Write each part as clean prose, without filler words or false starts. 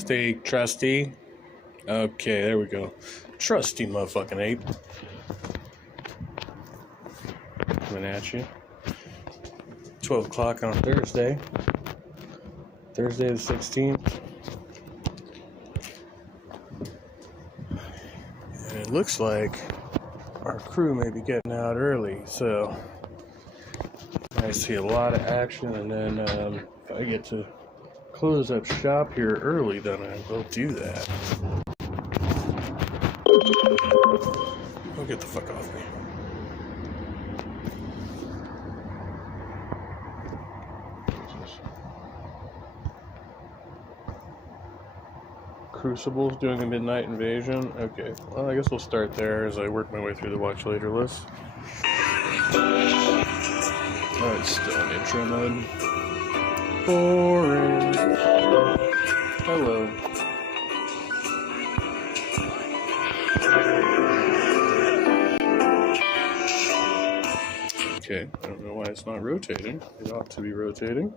Stay trusty. Okay, there we go. Trusty motherfucking ape. Coming at you. 12 o'clock on Thursday. Thursday the 16th. And it looks like our crew may be getting out early, so I see a lot of action, and then if I get to close up shop here early, then I will do that. Oh, get the fuck off me. Crucible's doing a midnight invasion. Okay, well, I guess we'll start there as I work my way through the watch later list. Oh, it's still in intro mode. Boring. Hello. Okay, I don't know why it's not rotating. It ought to be rotating.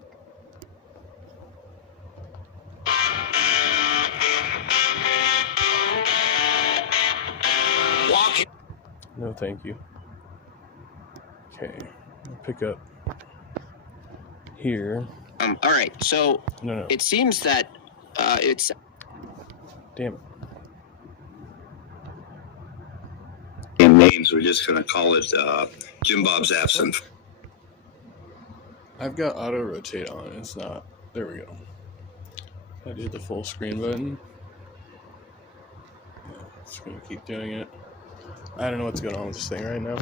No, thank you. Okay, I'll pick up here. All right, so No. It seems that it's... Damn it. In names, we're just going to call it Jim Bob's absent. I've got auto rotate on. It's not. There we go. I did the full screen button. Yeah, it's going to keep doing it. I don't know what's going on with this thing right now.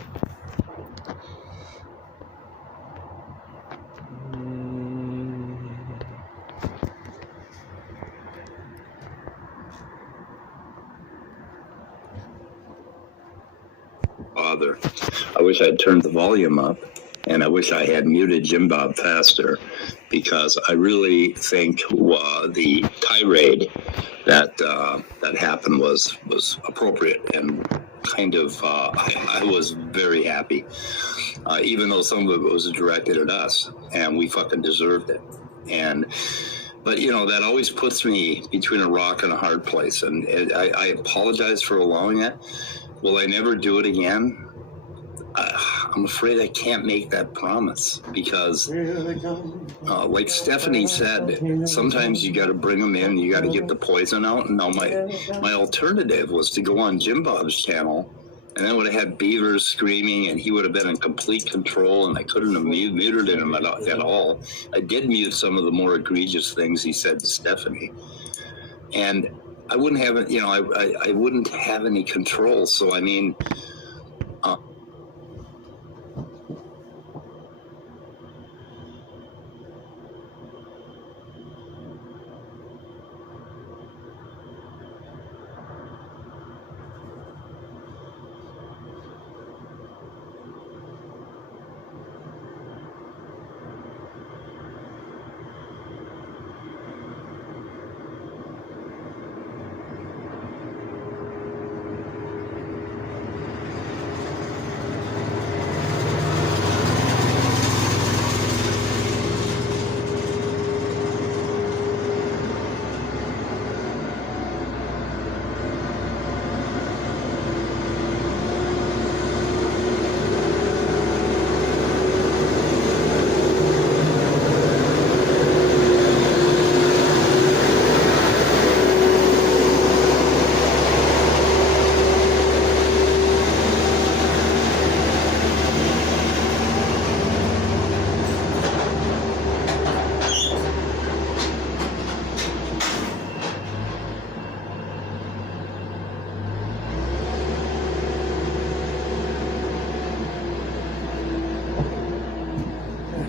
Father, I wish I'd turned the volume up, and I wish I had muted Jim Bob faster, because I really think the tirade that happened was appropriate, and kind of I was very happy, even though some of it was directed at us, and we fucking deserved it. But you know, that always puts me between a rock and a hard place, and I apologize for allowing that. Will I never do it again? I'm afraid I can't make that promise, because like Stephanie said, sometimes you got to bring them in, you got to get the poison out. And now my alternative was to go on Jim Bob's channel, and then would have had Beavers screaming, and he would have been in complete control, and I couldn't have muted him at all. I did mute some of the more egregious things he said to Stephanie, and I wouldn't have, you know, I wouldn't have any control. So I mean,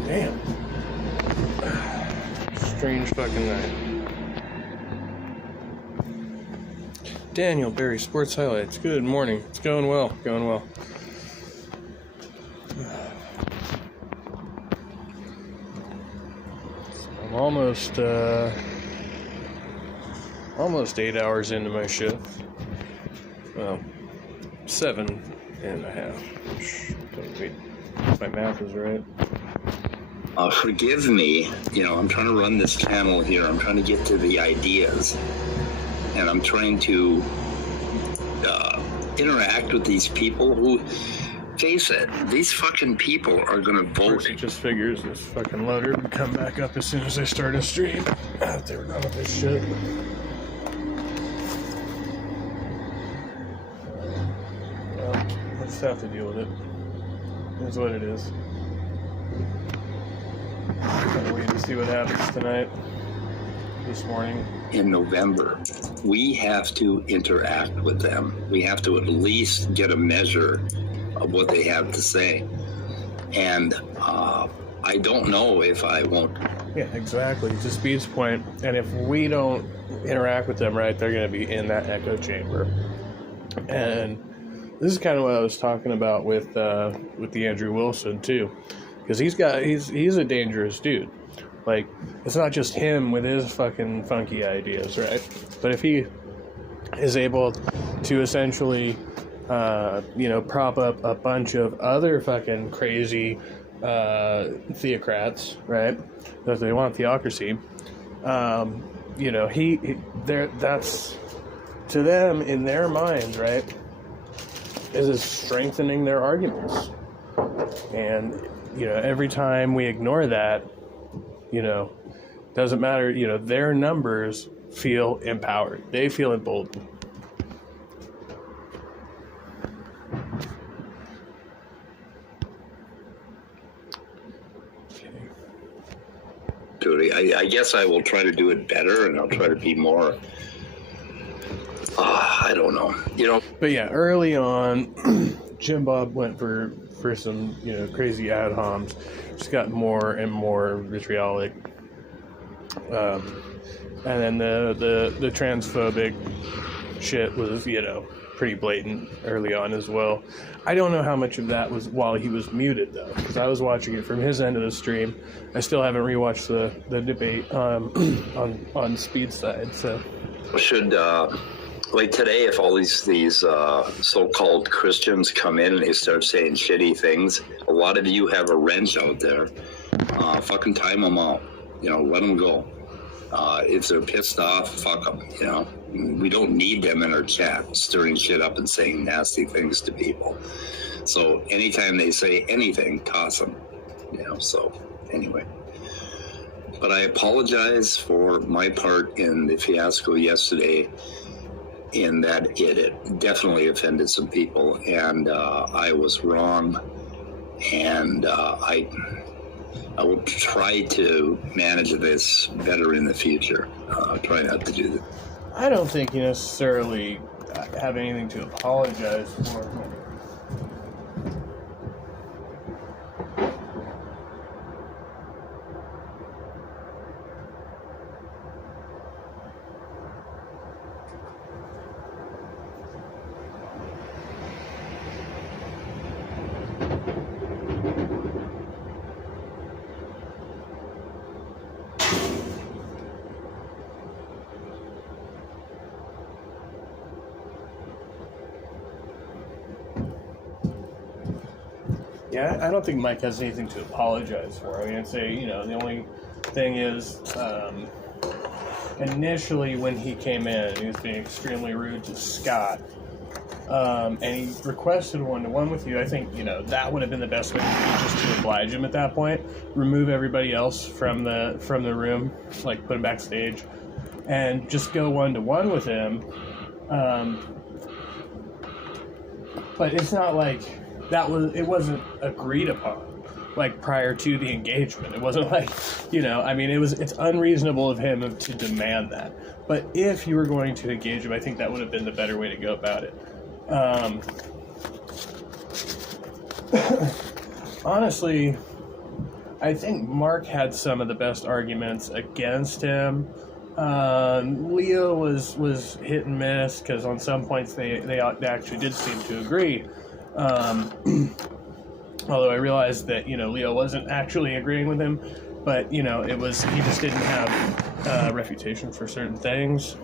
Damn. Strange fucking night. Daniel Berry, Sports Highlights. Good morning. It's going well. Going well. I'm almost 8 hours into my shift. Well, 7.5. Wait, if my math is right. forgive me. I'm trying to run this channel here. I'm trying to get to the ideas, and I'm trying to interact with these people who, face it, these fucking people are gonna vote. It just figures this fucking loader would come back up as soon as I start a stream. They were done with this shit. Well, we'll just have to deal with it. It's what it is. Can't wait to see what happens tonight. This morning. In November, we have to interact with them. We have to at least get a measure of what they have to say. And I don't know if I won't. Yeah, exactly. To Speed's point, and if we don't interact with them right, they're going to be in that echo chamber. And this is kind of what I was talking about with the Andrew Wilson too, because he's a dangerous dude. Like, it's not just him with his fucking funky ideas, right? But if he is able to essentially, prop up a bunch of other fucking crazy theocrats, right? That they want theocracy. That's to them in their minds, right? Is strengthening their arguments, and every time we ignore that. Doesn't matter, their numbers feel empowered. They feel emboldened. Dude, I guess I will try to do it better, and I'll try to be more, I don't know, But yeah, early on, Jim Bob went for some, crazy ad homs. Just got more and more vitriolic. And then the transphobic shit was, pretty blatant early on as well. I don't know how much of that was while he was muted, though, because I was watching it from his end of the stream. I still haven't rewatched the debate on Speed's side, so. Should, like today, if all these so-called Christians come in and they start saying shitty things, a lot of you have a wrench out there. Fucking time them out. Let them go. If they're pissed off, fuck them. We don't need them in our chat stirring shit up and saying nasty things to people. So anytime they say anything, toss them. So anyway. But I apologize for my part in the fiasco yesterday, in that it definitely offended some people, and I was wrong, and I will try to manage this better in the future. Try not to do that. I don't think you necessarily have anything to apologize for. Yeah, I don't think Mike has anything to apologize for. I mean, I'd say, the only thing is, initially when he came in, he was being extremely rude to Scott, and he requested one-to-one with you. I think, that would have been the best way to do it, just to oblige him at that point. Remove everybody else from the room, like put him backstage, and just go one-to-one with him. But it's not like... it wasn't agreed upon, like, prior to the engagement. It wasn't like, it's unreasonable of him to demand that. But if you were going to engage him, I think that would have been the better way to go about it. Honestly, I think Mark had some of the best arguments against him. Leo was hit and miss, because on some points they actually did seem to agree. Although I realized that, Leo wasn't actually agreeing with him, but, he just didn't have a refutation for certain things.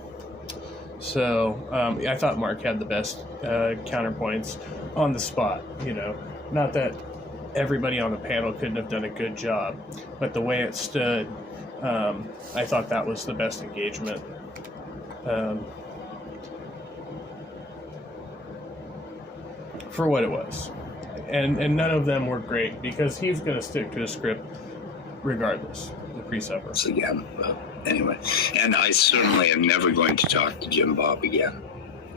So, I thought Mark had the best counterpoints on the spot, not that everybody on the panel couldn't have done a good job, but the way it stood, I thought that was the best engagement. For what it was. And none of them were great, because he's going to stick to a script regardless, the pre-supper. Again, but anyway, and I certainly am never going to talk to Jim Bob again.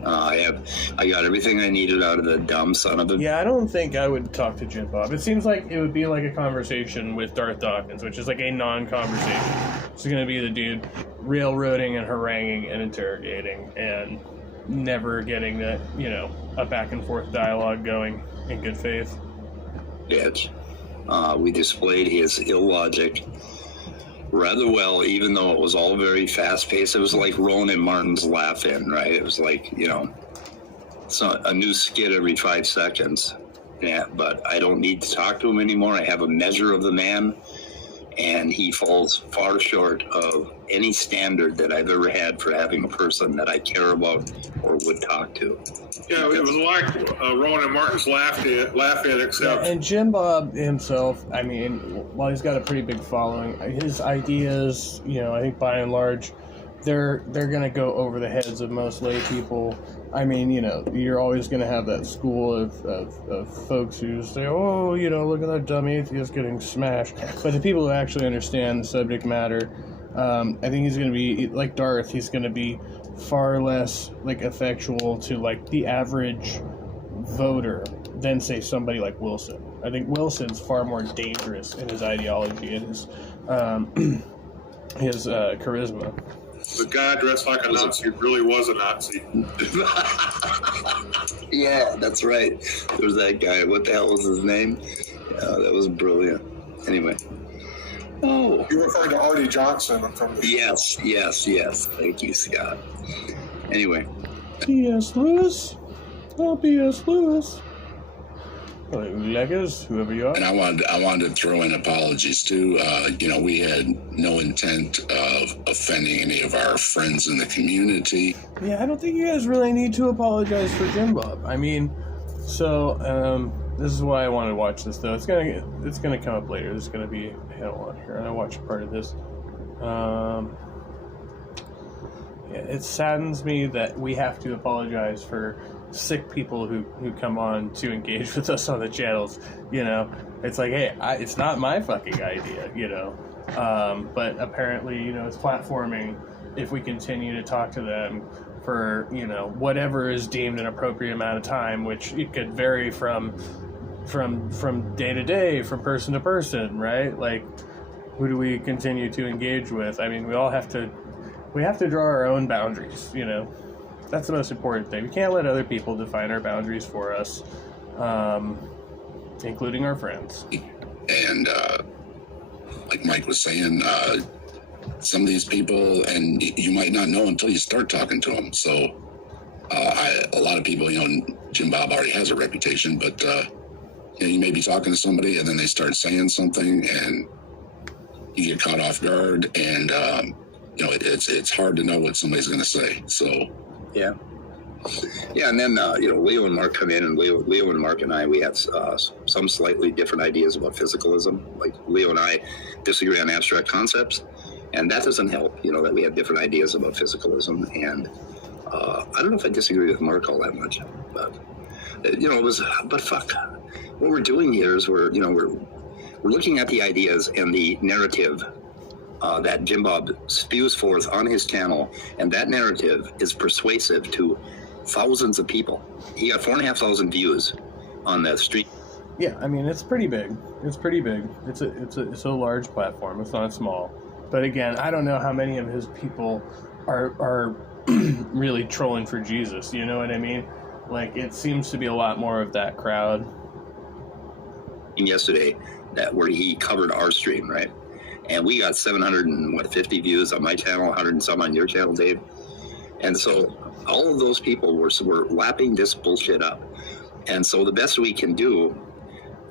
I got everything I needed out of the dumb son of a... Yeah, I don't think I would talk to Jim Bob. It seems like it would be like a conversation with Darth Dawkins, which is like a non-conversation. It's going to be the dude railroading and haranguing and interrogating and never getting that, a back and forth dialogue going in good faith. Bitch. We displayed his illogic rather well, even though it was all very fast-paced. It was like Rowan and Martin's Laugh-In, right? It was like, a new skit every 5 seconds. Yeah, but I don't need to talk to him anymore. I have a measure of the man, and he falls far short of any standard that I've ever had for having a person that I care about or would talk to. Yeah, it was like Rowan and Martin's Laugh-In, except... Yeah, and Jim Bob himself, I mean, while he's got a pretty big following, his ideas, I think by and large, they're going to go over the heads of most lay people. I mean, you're always going to have that school of folks who say, oh, look at that dumb atheist getting smashed. But the people who actually understand the subject matter, I think he's going to be, like Darth, he's going to be far less, effectual to, the average voter than, say, somebody like Wilson. I think Wilson's far more dangerous in his ideology and his charisma. The guy dressed like a Nazi really was a Nazi. Yeah, that's right. There was that guy. What the hell was his name? That was brilliant. Anyway. Oh. You're referring to Artie Johnson from the... Yes. Thank you, Scott. Anyway. P.S. Lewis? Oh, P.S. Lewis. Hello, Leggers, whoever you are. And I wanted to throw in apologies too. We had no intent of offending any of our friends in the community. Yeah, I don't think you guys really need to apologize for Jim Bob. I mean, this is why I wanted to watch this though. It's gonna come up later. There's gonna be a hell on here, and I watched part of this. It saddens me that we have to apologize for sick people who come on to engage with us on the channels. It's like, hey, it's not my fucking idea, but apparently, it's platforming if we continue to talk to them for, whatever is deemed an appropriate amount of time, which it could vary from day to day, from person to person, right? Like, who do we continue to engage with? I mean, we have to draw our own boundaries, That's the most important thing. We can't let other people define our boundaries for us, including our friends. And like Mike was saying, some of these people, and you might not know until you start talking to them. So a lot of people, Jim Bob already has a reputation, but you may be talking to somebody and then they start saying something and you get caught off guard, and it's hard to know what somebody's going to say. So yeah, and then Leo and Mark come in, and Leo and Mark and I, we have some slightly different ideas about physicalism. Like, Leo and I disagree on abstract concepts, and that doesn't help. That we have different ideas about physicalism, and I don't know if I disagree with Mark all that much, but but fuck, what we're doing here is we're looking at the ideas and the narrative that Jim Bob spews forth on his channel, and that narrative is persuasive to thousands of people. He got 4,500 views on that stream. Yeah, I mean, it's pretty big. It's a large platform. It's not small. But again, I don't know how many of his people are really trolling for Jesus. You know what I mean? Like, it seems to be a lot more of that crowd. Yesterday, where he covered our stream, right? And we got 750 views on my channel, 100 and some on your channel, Dave. And so all of those people were lapping this bullshit up. And so the best we can do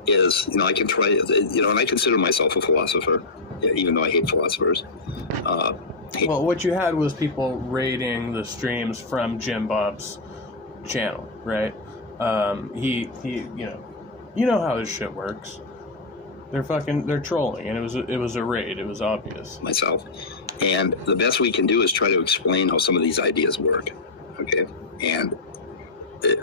is, I can try, and I consider myself a philosopher, even though I hate philosophers. Well, what you had was people raiding the streams from Jim Bob's channel, right? He how his shit works. They're trolling, and it was a raid. It was obvious. Myself. And the best we can do is try to explain how some of these ideas work. Okay. And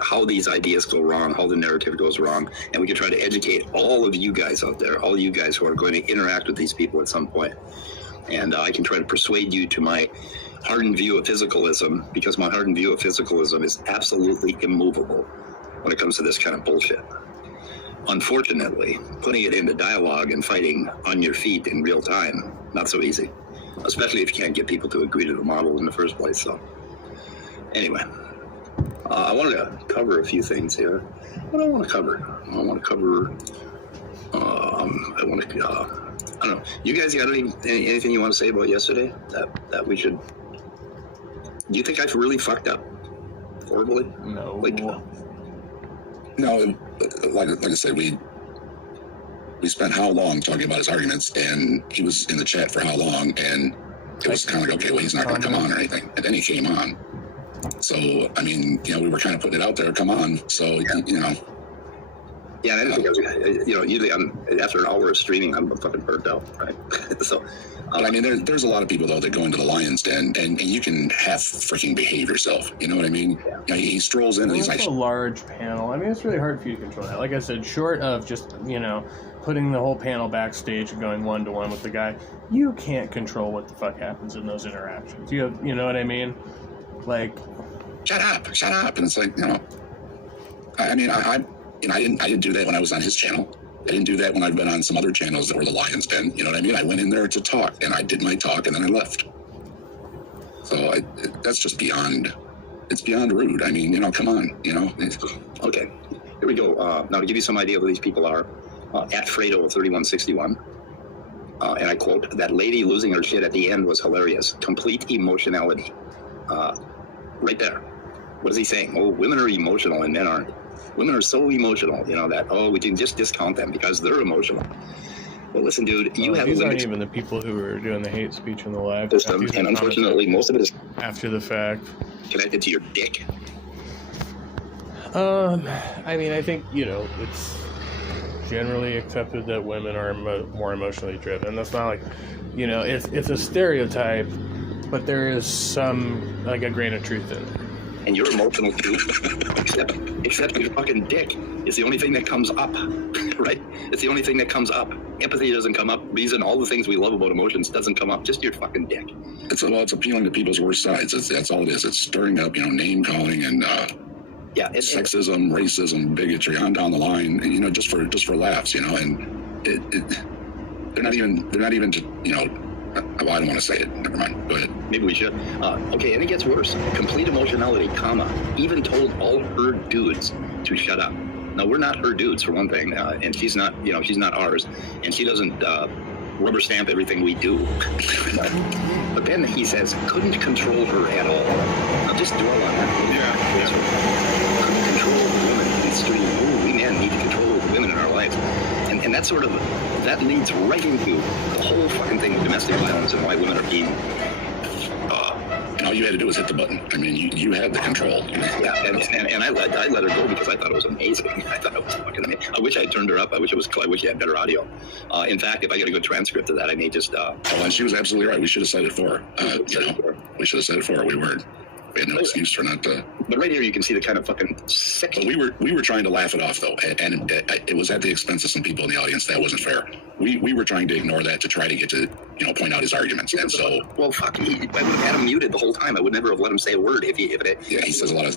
how these ideas go wrong, how the narrative goes wrong. And we can try to educate all of you guys out there, all you guys who are going to interact with these people at some point. And I can try to persuade you to my hardened view of physicalism, because my hardened view of physicalism is absolutely immovable when it comes to this kind of bullshit. Unfortunately, putting it into dialogue and fighting on your feet in real time, not so easy, especially if you can't get people to agree to the model in the first place. So anyway, I wanted to cover a few things here. What do I want to cover? I want to cover, I don't know. You guys got anything you want to say about yesterday that we should, do you think I've really fucked up horribly? No. No, like I said, we spent how long talking about his arguments, and he was in the chat for how long, and it was kind of like, okay, well, he's not going to come on or anything. And then he came on. So, I mean, we were kind of putting it out there, come on. So, Yeah, and I didn't think I was, usually after an hour of streaming, I'm fucking burnt out, right? So, but I mean, there's a lot of people, though, that go into the Lion's Den, and you can half freaking behave yourself. You know what I mean? Yeah. He strolls in and he's like... It's a large panel. I mean, it's really hard for you to control that. Like I said, short of just, putting the whole panel backstage and going one-to-one with the guy, you can't control what the fuck happens in those interactions. You know what I mean? Like... Shut up. And it's like, I mean, I didn't do that when I was on his channel. I didn't do that when I've been on some other channels that were the Lion's Den. You know what I mean? I went in there to talk, and I did my talk, and then I left. So that's just beyond. It's beyond rude. I mean, come on. Okay, here we go. Now to give you some idea of who these people are, at Fredo3161, and I quote: "That lady losing her shit at the end was hilarious. Complete emotionality." Right there. What is he saying? Oh, women are emotional and men aren't. Women are so emotional, that, we can just discount them because they're emotional. Well, listen, dude, you have these aren't even the people who are doing the hate speech in the live system, and unfortunately, most of it is after the fact connected to your dick. I mean, I think, it's generally accepted that women are more emotionally driven. That's not like, it's a stereotype, but there is some, like, a grain of truth in it. And you're emotional too, except your fucking dick is the only thing that comes up, right? It's the only thing that comes up. Empathy doesn't come up. Reason, all the things we love about emotions doesn't come up. Just your fucking dick. It's appealing to people's worst sides. That's all it is. It's stirring up, name calling and sexism, racism, bigotry on down the line, and just for laughs, and they're not even. Well, I don't want to say it. Never mind. Go ahead. Maybe we should. Okay, and it gets worse. Complete emotionality, even told all her dudes to shut up. Now, we're not her dudes, for one thing, and she's not ours, and she doesn't rubber stamp everything we do. But then he says, couldn't control her at all. Now, just dwell on that. Yeah. Couldn't control the women in the stream. Ooh, we men need to control the women in our lives. And that leads right into the whole fucking thing of domestic violence and why women are being... all you had to do was hit the button. I mean, you had the control. Yeah, and I let her go because I thought it was amazing. I thought it was fucking amazing. I wish I had turned her up. I wish you had better audio. In fact, if I get a good transcript of that, I may just... and she was absolutely right. We should have said it for her. We should have said it for her. We had no excuse for not to... But right here, you can see the kind of fucking sick... But we were trying to laugh it off, though, and it was at the expense of some people in the audience. That wasn't fair. We were trying to ignore that to try to get to, point out his arguments, and so... Well, fuck, I would have had him muted the whole time. I would never have let him say a word if it... Yeah, he says a lot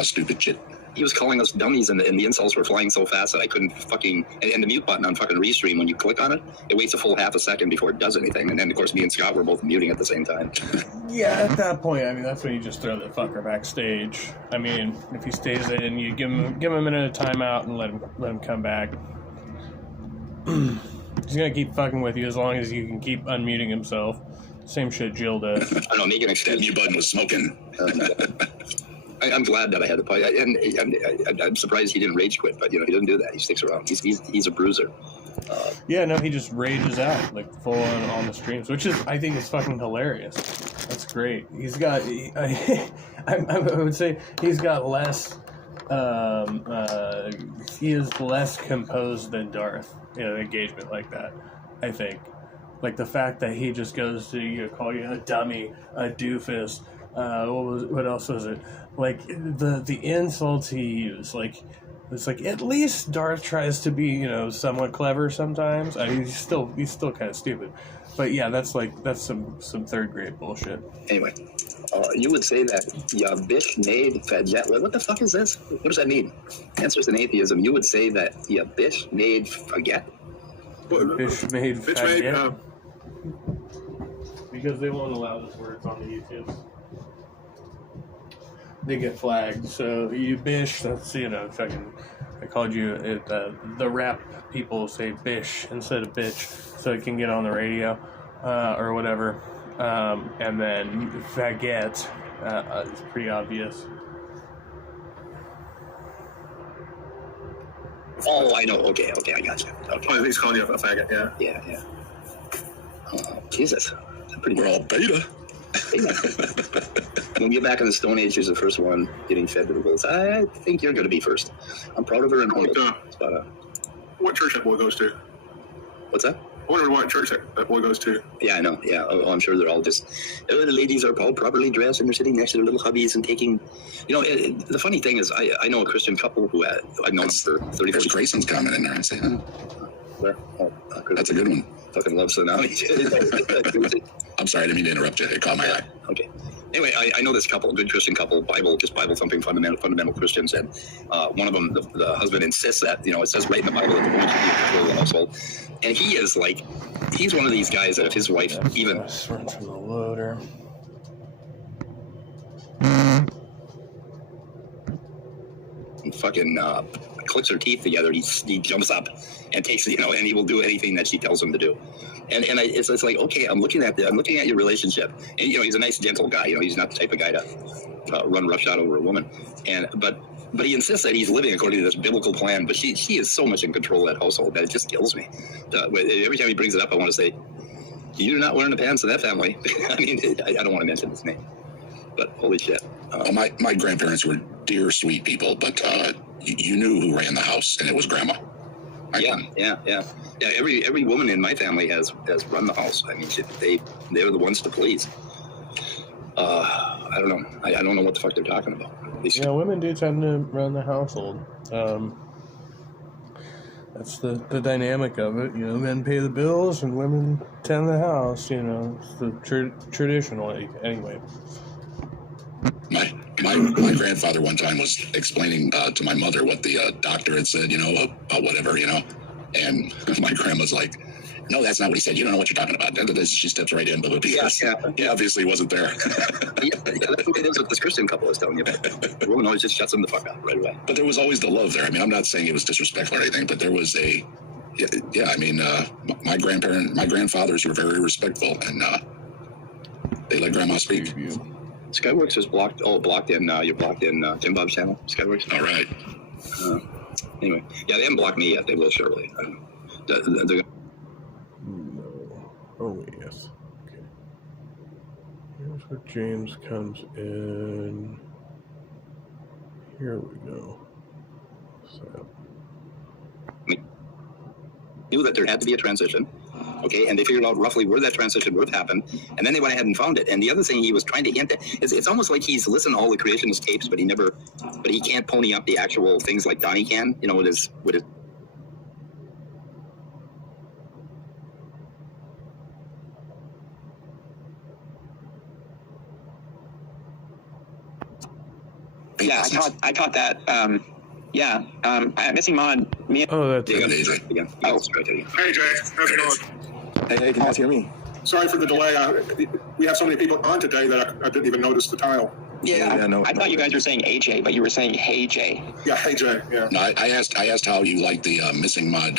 of stupid shit. He was calling us dummies, and the insults were flying so fast that I couldn't fucking... And the mute button on fucking Restream, when you click on it, it waits a full half a second before it does anything. And then, of course, me and Scott were both muting at the same time. Yeah, at that point, I mean, that's when you just throw the fucker backstage. I mean, if he stays in, you give him a minute of timeout and let him come back. He's gonna keep fucking with you as long as you can keep unmuting himself. Same shit Jill does. I don't know, make an extent. Mute button was smoking. I'm glad that I had the fight, and I'm surprised he didn't rage quit. But he doesn't do that. He sticks around. He's a bruiser. Yeah, no, he just rages out like full on the streams, which I think is fucking hilarious. That's great. He's got, I would say he's got less. He is less composed than Darth. engagement like that. I think, like the fact that he just goes to call you a dummy, a doofus. What else was it? Like the insults he used. Like it's like at least Darth tries to be somewhat clever sometimes. I mean, he's still kind of stupid. But yeah, that's some third grade bullshit. Anyway, you would say that Yabish made Fajet. What the fuck is this? What does that mean? Answers in atheism. You would say that Yabish made Faget. Bish made Bitch made, faggot. Because they won't allow those words on the YouTube. They get flagged. So you bish, that's fucking. I called you it. The rap people say bish instead of bitch, so it can get on the radio or whatever. And then faggot is pretty obvious. Oh, I know. Okay, I got you. Okay. Oh, he's calling you a faggot, yeah. Yeah. Jesus, that's pretty We're all beta. When we get back in the Stone Age, she's the first one getting fed to the wolves. I think you're going to be first. I'm proud of her and all that. What church that boy goes to? What's that? I wonder what church that boy goes to. Yeah, I know. Yeah, I'm sure they're all just. The ladies are all properly dressed and they're sitting next to their little hubbies and taking. The funny thing is, I know a Christian couple who I've known for 30 There's 40 Grayson's comment in there and say, huh? Where? Oh, That's a good one. fucking love tsunami. I'm sorry, I didn't mean to interrupt you. It caught my eye. Okay. Anyway, I know this couple, good Christian couple, Bible thumping fundamental Christians, and one of them, the husband insists that it says right in the Bible that the woman should be in control of the household, and he is like, he's one of these guys that if his wife even Run from the loader. fucking clicks her teeth together, he jumps up and takes and he will do anything that she tells him to do. And it's like, okay, I'm looking at your relationship, and he's a nice, gentle guy. He's not the type of guy to run roughshod over a woman. But he insists that he's living according to this biblical plan. But she is so much in control of that household that it just kills me. Every time he brings it up, I want to say, "You're not wearing the pants in that family." I mean, I don't want to mention his name, but holy shit. My grandparents were dear, sweet people, but you knew who ran the house, and it was Grandma. Yeah. Every woman in my family has run the house. I mean, they're the ones to please. I don't know. I don't know what the fuck they're talking about. Yeah, women do tend to run the household. That's the dynamic of it. Men pay the bills and women tend the house. It's the traditionally anyway. My grandfather one time was explaining to my mother what the doctor had said, about whatever, and my grandma's like, "No, that's not what he said. You don't know what you're talking about." She steps right in, but because he obviously wasn't there. Yeah, that's what it is with this Christian couple I was telling you about. The woman always just shuts them the fuck up right away. But there was always the love there. I mean, I'm not saying it was disrespectful or anything, but there was a, I mean, my grandfathers were very respectful, and they let Grandma speak. Skyworks is blocked. Oh, blocked in. You're blocked in Jim Bob's channel. Skyworks. All right. Anyway, yeah, they haven't blocked me yet. They will shortly. No. Oh yes. Okay. Here's where James comes in. Here we go. So. Knew that there had to be a transition. Okay, and they figured out roughly where that transition would happen, and then they went ahead and found it. And the other thing he was trying to hint at is it's almost like he's listened to all the creationist tapes, but he can't pony up the actual things like Donnie can. With his. Yeah, I caught that. Missing Mod. Me. Oh, that's Yeah, it. again. Oh. Hey, Jay, how's it going? Hey, can you guys hear me? Sorry for the delay. We have so many people on today that I didn't even notice the title. Yeah, no, I thought you guys were saying AJ, but you were saying Hey Jay. Yeah, hey, Jay. Yeah. No, I asked how you like the Missing Mod.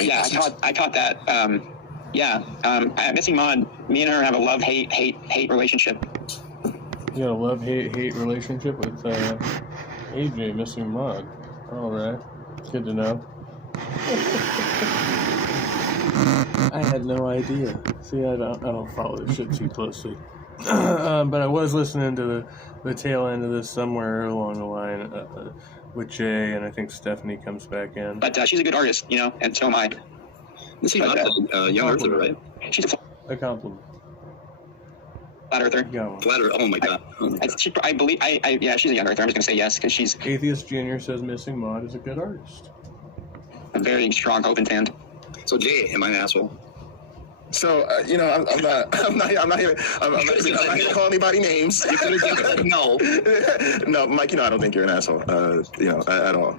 Yeah, I caught that. Missing Mod. Me and her have a love-hate relationship. You got a love-hate relationship with AJ Missing Mod. All right, good to know. I had no idea. See, I don't follow this shit too closely. But I was listening to the tail end of this somewhere along the line with Jay, and I think Stephanie comes back in. But she's a good artist, and so am I. Is he But, not young Earther, right? She's a A compliment. flat earther. Go on. Flatter. Oh my God. I believe. Yeah, she's a young earther. I'm just gonna say yes because she's Atheist Junior says Missing Mod is a good artist. a very strong Hope and fan. So Jay, am I an asshole? So I'm not here to call anybody names. No. No, Mike. I don't think you're an asshole. At all.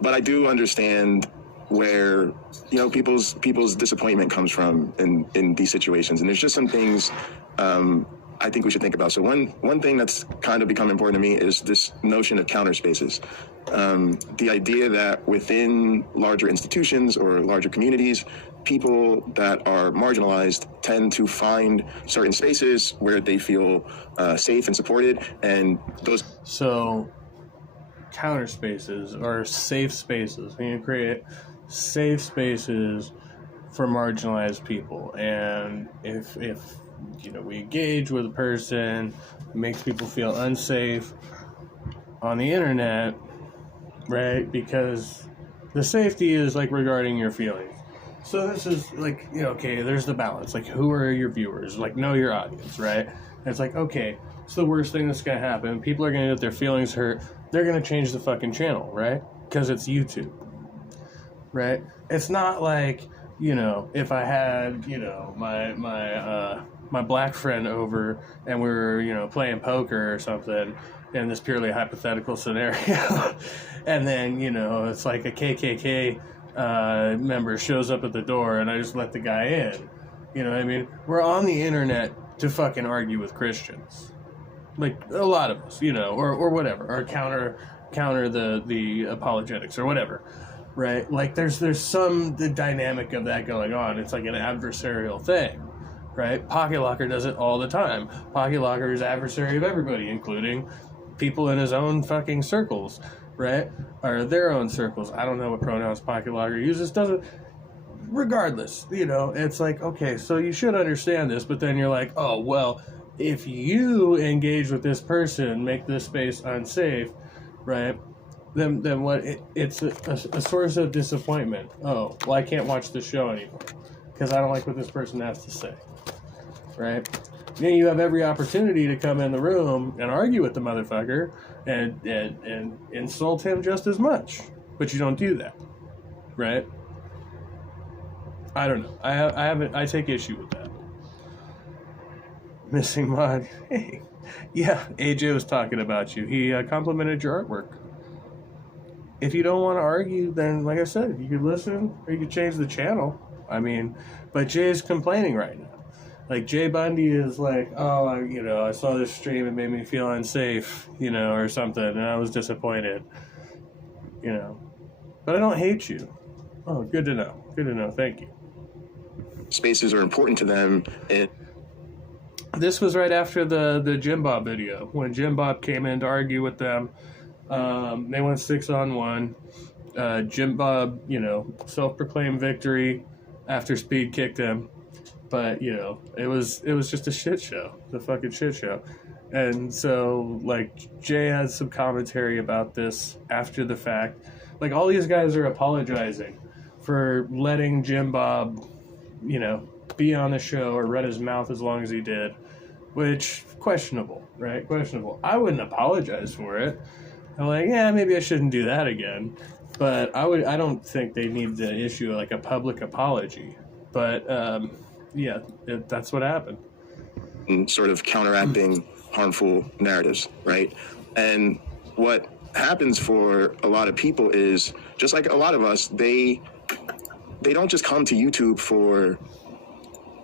But I do understand where people's disappointment comes from in these situations, and there's just some things I think we should think about. So one thing that's kind of become important to me is this notion of counter spaces. The idea that within larger institutions or larger communities, people that are marginalized tend to find certain spaces where they feel safe and supported, and those. So, counter spaces or safe spaces. You create safe spaces for marginalized people, and if we engage with a person who makes people feel unsafe on the internet, right? Because the safety is like regarding your feelings. So this is like, okay, there's the balance. Like, who are your viewers? Like, know your audience, right? And it's like, okay, it's the worst thing that's going to happen. People are going to get their feelings hurt. They're going to change the fucking channel, right? Because it's YouTube, right? It's not like, if I had, my black friend over and we were, playing poker or something in this purely hypothetical scenario. And then, it's like a KKK member shows up at the door and I just let the guy in. You know what I mean? We're on the internet to fucking argue with Christians. Like, a lot of us, or whatever, or counter the apologetics or whatever. Right? Like, there's the dynamic of that going on. It's like an adversarial thing. Right? Pocket Locker does it all the time. Pocket Locker is adversary of everybody, including people in his own fucking circles, right? Or their own circles. I don't know what pronouns Pocket Locker uses. Doesn't. Regardless, it's like, okay, so you should understand this, but then you're like, oh, well, if you engage with this person, make this space unsafe, right? Then what? It's a source of disappointment. Oh, well, I can't watch the show anymore because I don't like what this person has to say. Right? Then you have every opportunity to come in the room and argue with the motherfucker and insult him just as much. But you don't do that. Right? I don't know. I take issue with that. Missing Mod. Hey. Yeah, AJ was talking about you. He complimented your artwork. If you don't want to argue, then like I said, you could listen or you could change the channel. But Jay's complaining right now. Like, Jay Bundy is like, oh, I saw this stream, it made me feel unsafe, or something, and I was disappointed, But I don't hate you. Oh, good to know. Good to know. Thank you. Spaces are important to them. This was right after the Jim Bob video, when Jim Bob came in to argue with them. They went 6-on-1. Jim Bob, self-proclaimed victory after Speed kicked him. But, it was just a shit show. The fucking shit show. And so, like, Jay has some commentary about this after the fact. Like, all these guys are apologizing for letting Jim Bob, be on the show or run his mouth as long as he did. Which, questionable, right? Questionable. I wouldn't apologize for it. I'm like, yeah, maybe I shouldn't do that again. But I don't think they need to issue, like, a public apology. But, yeah, that's what happened. And sort of counteracting harmful narratives, right? And what happens for a lot of people is, just like a lot of us, they don't just come to YouTube for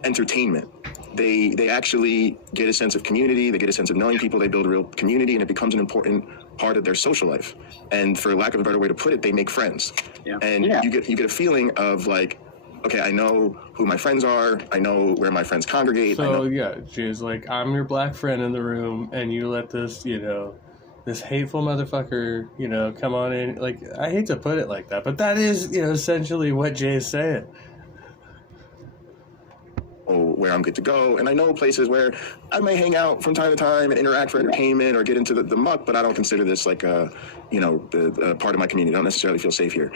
entertainment. They actually get a sense of community, they get a sense of knowing people, they build a real community, and it becomes an important part of their social life. And for lack of a better way to put it, they make friends. Yeah. And you get a feeling of like, okay, I know who my friends are. I know where my friends congregate. So, yeah, Jay's like, I'm your black friend in the room, and you let this, this hateful motherfucker, come on in. Like, I hate to put it like that, but that is, essentially what Jay's saying. Where I'm good to go. And I know places where I may hang out from time to time and interact for entertainment or get into the muck, but I don't consider this like the part of my community. I don't necessarily feel safe here.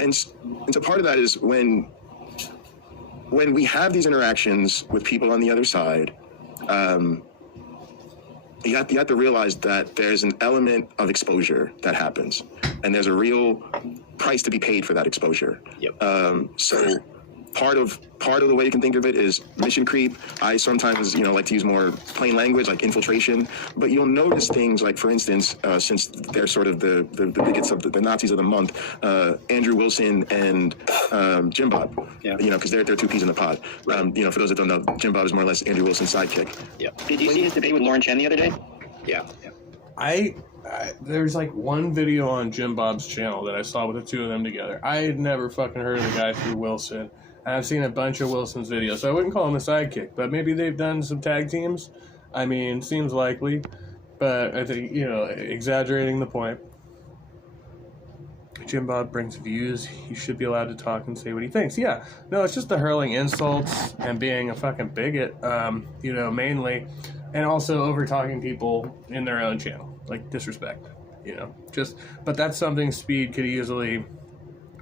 and so part of that is when we have these interactions with people on the other side, you have to realize that there's an element of exposure that happens, and there's a real price to be paid for that exposure. So part of the way you can think of it is mission creep. I sometimes, like to use more plain language, like infiltration. But you'll notice things like, for instance, since they're sort of the bigots of the Nazis of the month, Andrew Wilson and Jim Bob. Because they're two peas in the pod. For those that don't know, Jim Bob is more or less Andrew Wilson's sidekick. Did you see his debate with Lauren Chen the other day? There's like one video on Jim Bob's channel that I saw with the two of them together. I had never fucking heard of the guy through Wilson. I've seen a bunch of Wilson's videos, so I wouldn't call him a sidekick, but maybe they've done some tag teams. I mean, seems likely, but I think, exaggerating the point. Jim Bob brings views. He should be allowed to talk and say what he thinks. Yeah, no, it's just the hurling insults and being a fucking bigot, mainly, and also over-talking people in their own channel, like disrespect, but that's something Speed could easily...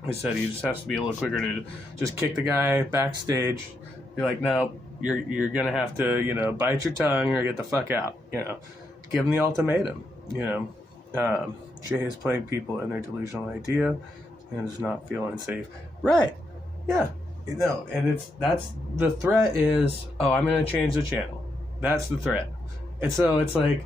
I said he just has to be a little quicker to just kick the guy backstage. Be like, no, you're gonna have to, bite your tongue or get the fuck out. Give him the ultimatum. Jay is playing people in their delusional idea and is not feeling safe. Right? Yeah. And that's the threat is, I'm gonna change the channel. That's the threat. And so it's like,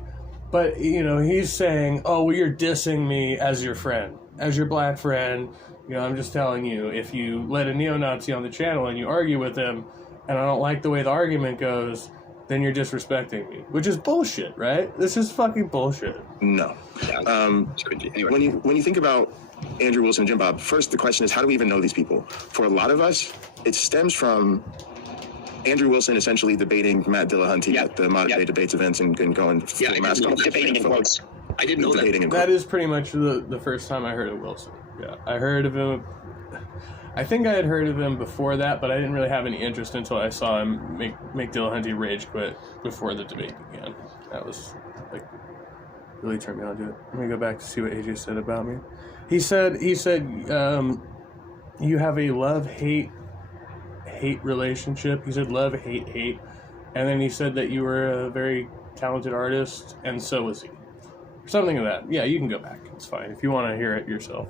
but he's saying, you're dissing me as your friend, as your black friend. I'm just telling you, if you let a neo-Nazi on the channel and you argue with him, and I don't like the way the argument goes, then you're disrespecting me, which is bullshit, right? This is fucking bullshit. No. Anyway. When you think about Andrew Wilson and Jim Bob, first the question is, how do we even know these people? For a lot of us, it stems from Andrew Wilson essentially debating Matt Dillahunty at the modern day debates events and going full mask off. Debating in quotes. I didn't know that. That is pretty much the first time I heard of Wilson. Yeah, I heard of him. I think I had heard of him before that, but I didn't really have any interest until I saw him make Dillahunty rage quit before the debate began. That was really turned me on to it. Let me go back to see what AJ said about me. He said you have a love-hate relationship. He said love, hate. And then he said that you were a very talented artist, and so was he. Something of that. Yeah, you can go back. It's fine if you want to hear it yourself.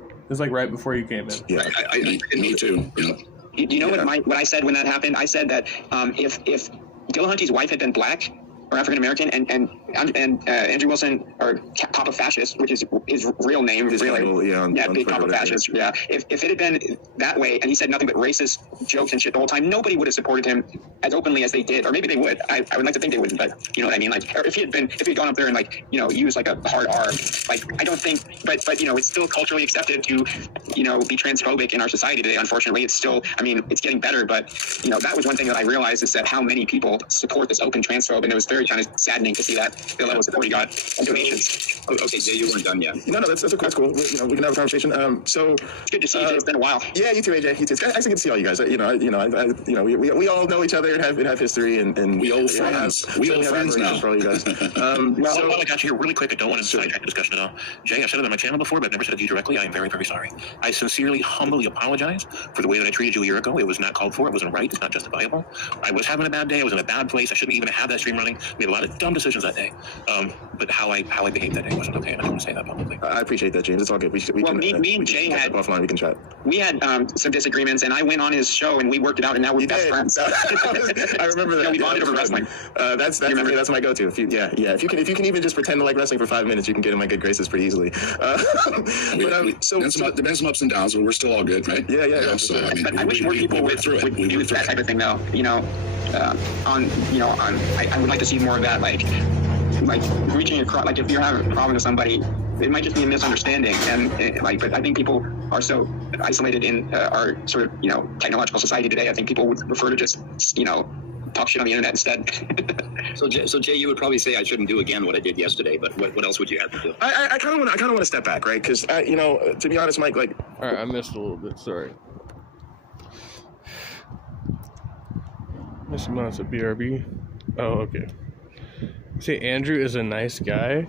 It was like right before you came in. Yeah, me too. Do you know what I said when that happened? I said that if Dillahunty's wife had been black or African American, and Andrew Wilson, or Papa Fascist, which is his real name, his real name, Big Papa Fascist, If it had been that way, and he said nothing but racist jokes and shit the whole time, nobody would have supported him as openly as they did, or maybe they would. I would like to think they would, but you know what I mean. Like, or if he had gone up there and used like a hard R, I don't think, but it's still culturally accepted to, be transphobic in our society today. Unfortunately, it's still, it's getting better, but that was one thing that I realized is that how many people support this open transphobe, and it was very kind of saddening to see that the level of support he got and donations. Okay, Jay, you weren't done yet. No, that's cool. We can have a conversation. So it's good to see you. It's been a while. Yeah, you too, AJ. You too. It's actually good to see all you guys. We all know each other and have history, and we old friends. We old friends now. For all you guys. While I got you here really quick, I don't want to sidetrack the discussion at all. Jay, I've said it on my channel before, but I've never said it to you directly. I am very, very sorry. I sincerely, humbly apologize for the way that I treated you a year ago. It was not called for. It wasn't right. It's not justifiable. I was having a bad day. I was in a bad place. I shouldn't even have that stream running. We had a lot of dumb decisions that day. But how I behaved that day wasn't okay. I don't want to say that publicly. I appreciate that, James. It's all good. Me and Jay had offline. We can chat. We had some disagreements, and I went on his show, and we worked it out, and now we're best friends. I remember that. We bonded over wrestling. That's my go-to. If you can even just pretend to like wrestling for 5 minutes, you can get in my good graces pretty easily. There's been some ups and downs, but we're still all good, right? Yeah. So I wish more people would do that type of thing, though. I would like to see more of that, like reaching across. Like if you're having a problem with somebody, it might just be a misunderstanding, but I think people are so isolated in our sort of technological society today. I think people would prefer to just talk shit on the internet instead. So Jay, you would probably say I shouldn't do again what I did yesterday, but what else would you have to do? I kind of want to step back, right? Because to be honest, Mike, all right, I missed a little bit. Sorry. Missed months at BRB. Oh, okay. See, Andrew is a nice guy.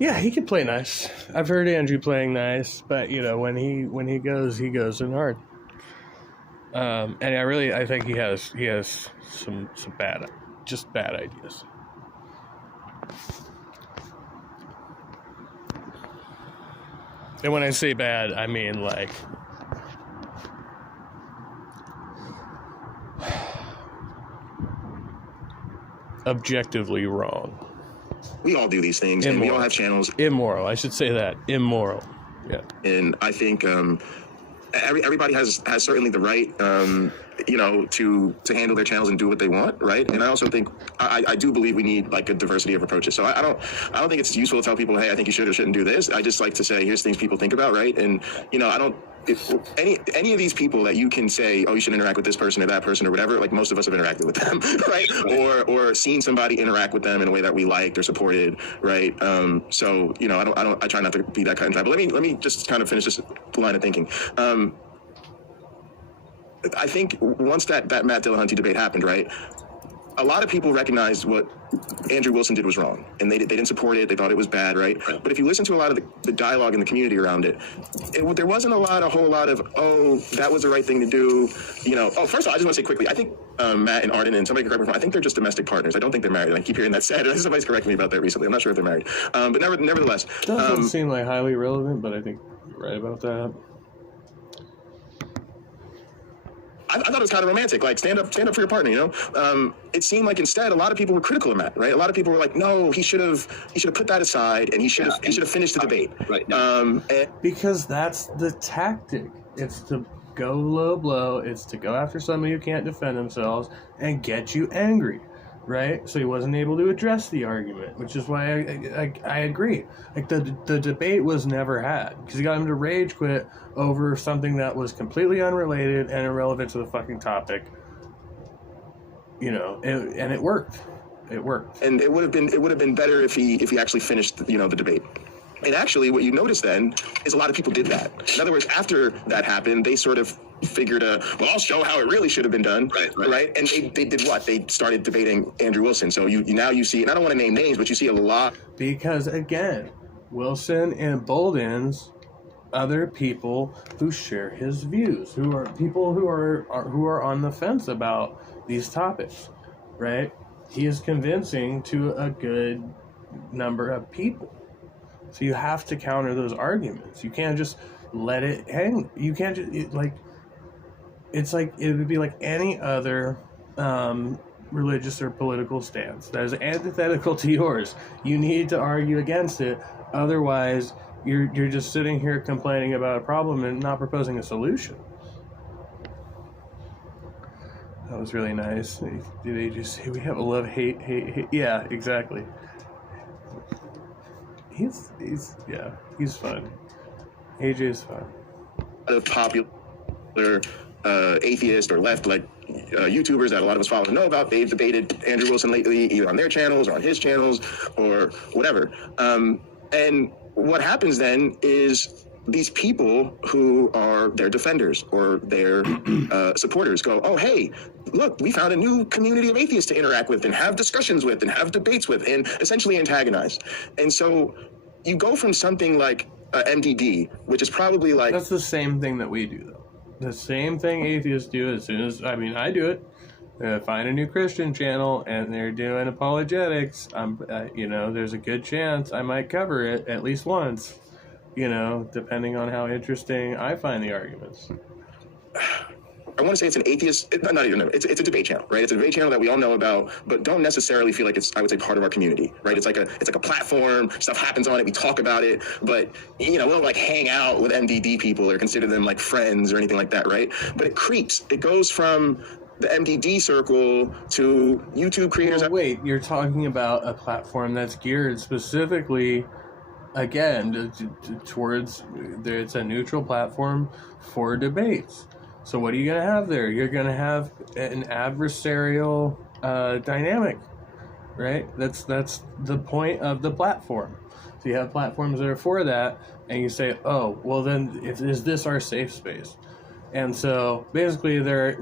Yeah, he can play nice. I've heard Andrew playing nice, but you know, when he goes in hard. And I think he has some bad ideas. And when I say bad, I mean like objectively wrong. We all do these things, and we all have channels. Immoral, I should say that. Immoral. Yeah. And I think everybody has certainly the right, to handle their channels and do what they want, right? And I also think I do believe we need like a diversity of approaches. So I don't think it's useful to tell people, hey, I think you should or shouldn't do this. I just like to say, here's things people think about, right? And I don't. If any of these people that you can say, oh, you should interact with this person or that person or whatever, like most of us have interacted with them, right? Or seen somebody interact with them in a way that we liked or supported, right? So I try not to be that cut and dry. But let me just kind of finish this line of thinking. I think once that Matt Dillahunty debate happened, right? A lot of people recognized what Andrew Wilson did was wrong, and they didn't support it. They thought it was bad, right? But if you listen to a lot of the dialogue in the community around it, there wasn't a whole lot of, oh, that was the right thing to do. Oh, first of all, I just want to say quickly, I think Matt and Arden, and somebody can correct me if I'm wrong, I think they're just domestic partners. I don't think they're married. I keep hearing that said. Somebody's correcting me about that recently. I'm not sure if they're married. But nevertheless. Doesn't seem like highly relevant, but I think you're right about that. I thought it was kind of romantic, like stand up for your partner, It seemed like instead a lot of people were critical of Matt, right? A lot of people were like, no, he should have put that aside and he should have finished the debate. Right. Because that's the tactic. It's to go low blow, it's to go after somebody who can't defend themselves and get you angry. Right? So he wasn't able to address the argument, which is why I agree. Like the debate was never had because he got him to rage quit over something that was completely unrelated and irrelevant to the fucking topic. And it worked. It worked. And it would have been better if he actually finished the debate. And actually, what you notice then is a lot of people did that. In other words, after that happened, they sort of figured, I'll show how it really should have been done, right? And they did what? They started debating Andrew Wilson. So you see, and I don't want to name names, but you see a lot. Because again, Wilson emboldens other people who share his views, who are people who are on the fence about these topics, right? He is convincing to a good number of people. So you have to counter those arguments. You can't just let it hang. You can't just it would be like any other religious or political stance that is antithetical to yours. You need to argue against it. Otherwise, you're just sitting here complaining about a problem and not proposing a solution. That was really nice. Did they just say we have a love-hate? Yeah, exactly. He's fun. AJ's fun. Of popular atheist or left YouTubers that a lot of us follow and know about, they've debated Andrew Wilson lately, either on their channels or on his channels or whatever. And what happens then is these people who are their defenders or their supporters go, oh, hey, look, we found a new community of atheists to interact with and have discussions with and have debates with and essentially antagonize. And so you go from something like MDD, which is probably like... That's the same thing that we do, though. The same thing atheists do as soon as... I do it. Find a new Christian channel and they're doing apologetics. There's a good chance I might cover it at least once. Depending on how interesting I find the arguments. I want to say it's an atheist, it's a debate channel, right? It's a debate channel that we all know about, but don't necessarily feel like it's, I would say, part of our community, right? It's like a platform, stuff happens on it, we talk about it, but, we don't like hang out with MDD people or consider them like friends or anything like that, right? But it creeps. It goes from the MDD circle to YouTube creators. Well, wait, you're talking about a platform that's geared specifically... Again, towards it's a neutral platform for debates. So what are you going to have there? You're going to have an adversarial dynamic, right? That's the point of the platform. So you have platforms that are for that, and you say, oh, well then, is this our safe space? And so basically, they're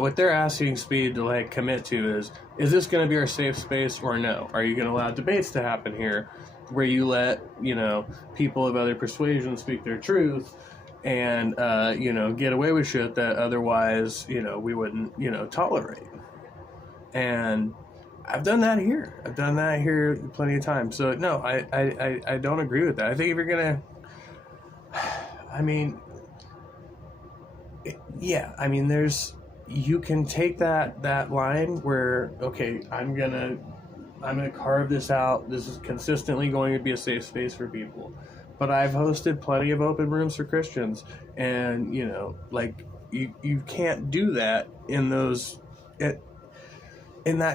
what they're asking Speed to like commit to is this going to be our safe space or no? Are you going to allow debates to happen here? where you let, you know, people of other persuasions speak their truth and, you know, get away with shit that otherwise, you know, we wouldn't, you know, tolerate. And I've done that here. I've done that here plenty of times. So, no, I don't agree with that. I think if you're going to, I mean, yeah, I mean, you can take that line where, okay, I'm gonna carve this out. This is consistently going to be a safe space for people. But I've hosted plenty of open rooms for Christians, and you know, like you can't do that in that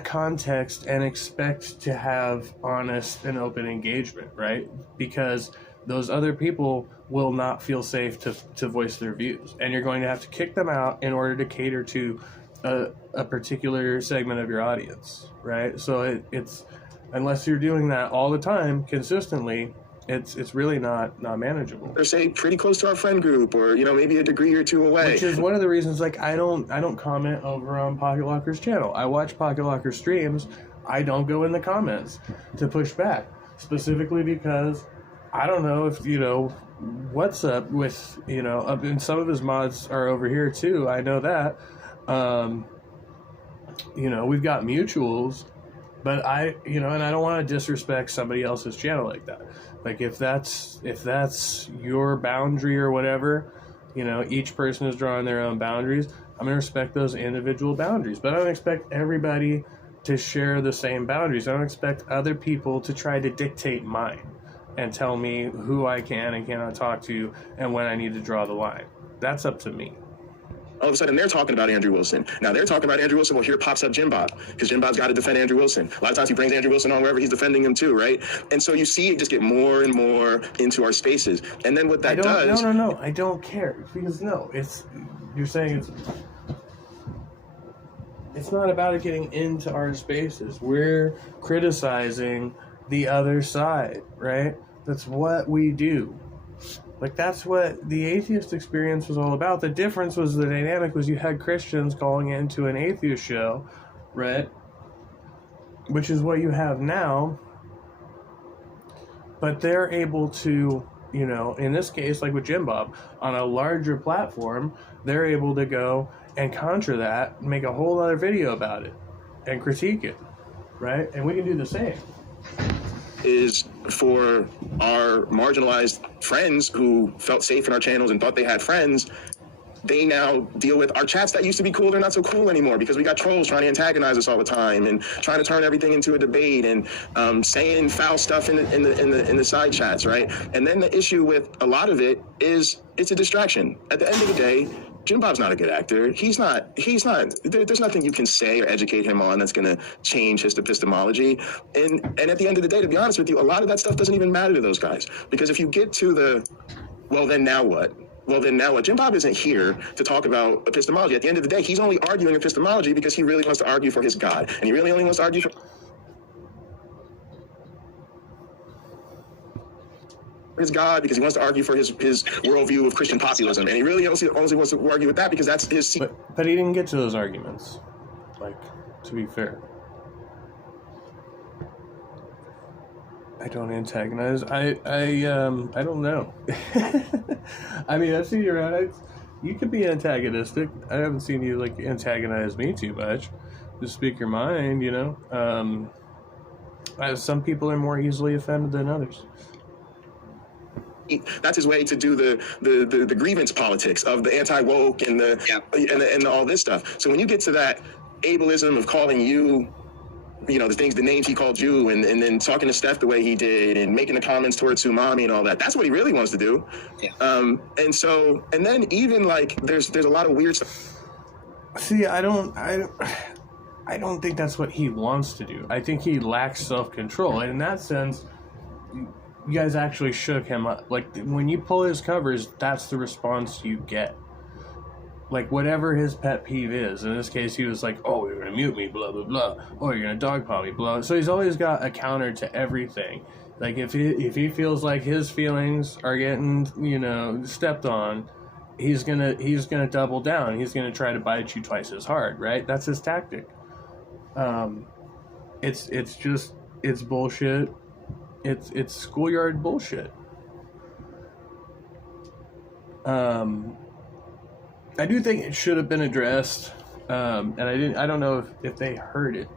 context and expect to have honest and open engagement, right? Because those other people will not feel safe to voice their views, and you're going to have to kick them out in order to cater to a particular segment of your audience, right? So it's unless you're doing that all the time consistently, it's really not manageable. Or say pretty close to our friend group, or you know, maybe a degree or two away. Which is one of the reasons, like, I don't comment over on Pocket Locker's channel. I watch Pocket Locker streams. I don't go in the comments to push back, specifically because I don't know if, you know, what's up with, you know, and some of his mods are over here too. I know that. You know, we've got mutuals, but you know, and I don't want to disrespect somebody else's channel like that. Like, if that's your boundary or whatever, you know, each person is drawing their own boundaries. I'm gonna respect those individual boundaries, but I don't expect everybody to share the same boundaries. I don't expect other people to try to dictate mine and tell me who I can and cannot talk to and when I need to draw the line. That's up to me. All of a sudden, they're talking about Andrew Wilson. Now they're talking about Andrew Wilson. Well, here pops up Jim Bob, because Jim Bob's got to defend Andrew Wilson. A lot of times he brings Andrew Wilson on wherever he's defending him too, right? And so you see it just get more and more into our spaces. And then what that does... No, I don't care. Because, no, you're saying it's not about it getting into our spaces. We're criticizing the other side, right? That's what we do. Like, that's what the atheist experience was all about. The difference was the dynamic was you had Christians calling into an atheist show, right? Which is what you have now. But they're able to, you know, in this case, like with Jim Bob, on a larger platform, they're able to go and contra that, make a whole other video about it, and critique it, right? And we can do the same. Is for our marginalized friends who felt safe in our channels and thought they had friends, they now deal with our chats that used to be cool. They're not so cool anymore because we got trolls trying to antagonize us all the time and trying to turn everything into a debate and saying foul stuff in the side chats, right? And then the issue with a lot of it is it's a distraction. At the end of the day, Jim Bob's not a good actor. He's not, there's nothing you can say or educate him on that's going to change his epistemology. And at the end of the day, to be honest with you, a lot of that stuff doesn't even matter to those guys. Because if you get to the, well, then now what? Well, then now what? Jim Bob isn't here to talk about epistemology. At the end of the day, he's only arguing epistemology because he really wants to argue for his God. And he really only wants to argue for his God because he wants to argue for his worldview of Christian populism, and he really only wants to argue with that because that's his. But he didn't get to those arguments. Like, to be fair, I don't antagonize. I don't know. I mean, I've seen you around. You could be antagonistic. I haven't seen you like antagonize me too much. Just speak your mind, you know. Some people are more easily offended than others. That's his way to do the grievance politics of the anti-woke and the all this stuff. So when you get to that ableism of calling you, you know, the names he called you, and then talking to Steph the way he did, and making the comments towards Umami and all that, that's what he really wants to do. Yeah. And then even like there's a lot of weird stuff. See, I don't think that's what he wants to do. I think he lacks self-control, and in that sense, you guys actually shook him up. Like, when you pull his covers, that's the response you get. Like, whatever his pet peeve is. In this case, he was like, oh, you're gonna mute me, blah, blah, blah. Oh, you're gonna dogpile me, blah. So he's always got a counter to everything. Like, if he feels like his feelings are getting, you know, stepped on, he's gonna double down. He's gonna try to bite you twice as hard, right? That's his tactic. It's bullshit. it's schoolyard bullshit. I do think it should have been addressed, and I don't know if they heard it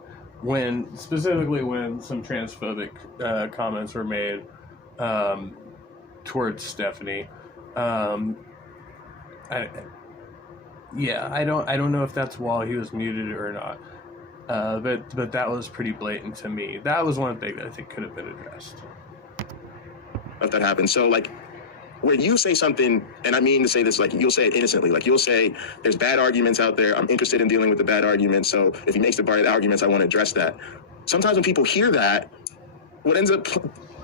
specifically when some transphobic comments were made towards Stephanie. I don't know if that's while he was muted or not. But that was pretty blatant to me. That was one thing that I think could have been addressed. If that happens. So like, when you say something, and I mean to say this, like, you'll say it innocently, like you'll say, there's bad arguments out there, I'm interested in dealing with the bad arguments, so if he makes the bad arguments, I want to address that. Sometimes when people hear that, what ends up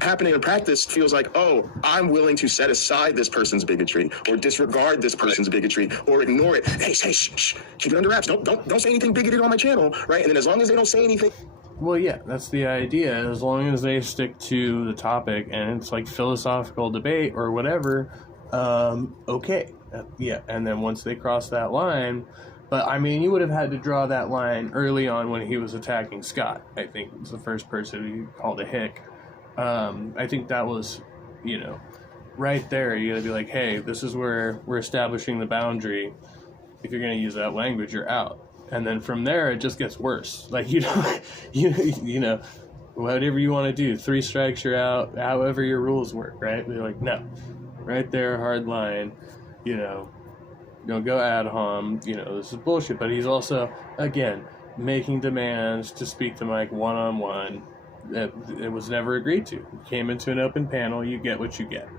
happening in practice feels like, oh, I'm willing to set aside this person's bigotry, or disregard this person's bigotry, or ignore it. Hey, shh, keep it under wraps. Don't say anything bigoted on my channel, right? And then as long as they don't say anything. Well, yeah, that's the idea. As long as they stick to the topic and it's like philosophical debate or whatever, okay. Yeah, and then once they cross that line, but I mean, you would have had to draw that line early on when he was attacking Scott. I think was the first person he called a hick. I think that was, right there. You gotta be like, hey, this is where we're establishing the boundary. If you're gonna use that language, you're out. And then from there, it just gets worse. Like, whatever you want to do, 3 strikes, you're out, however your rules work, right? They're like, no. Right there, hard line, don't go ad hom, this is bullshit. But he's also, again, making demands to speak to Mike one-on-one. It was never agreed to. You came into an open panel, you get what you get.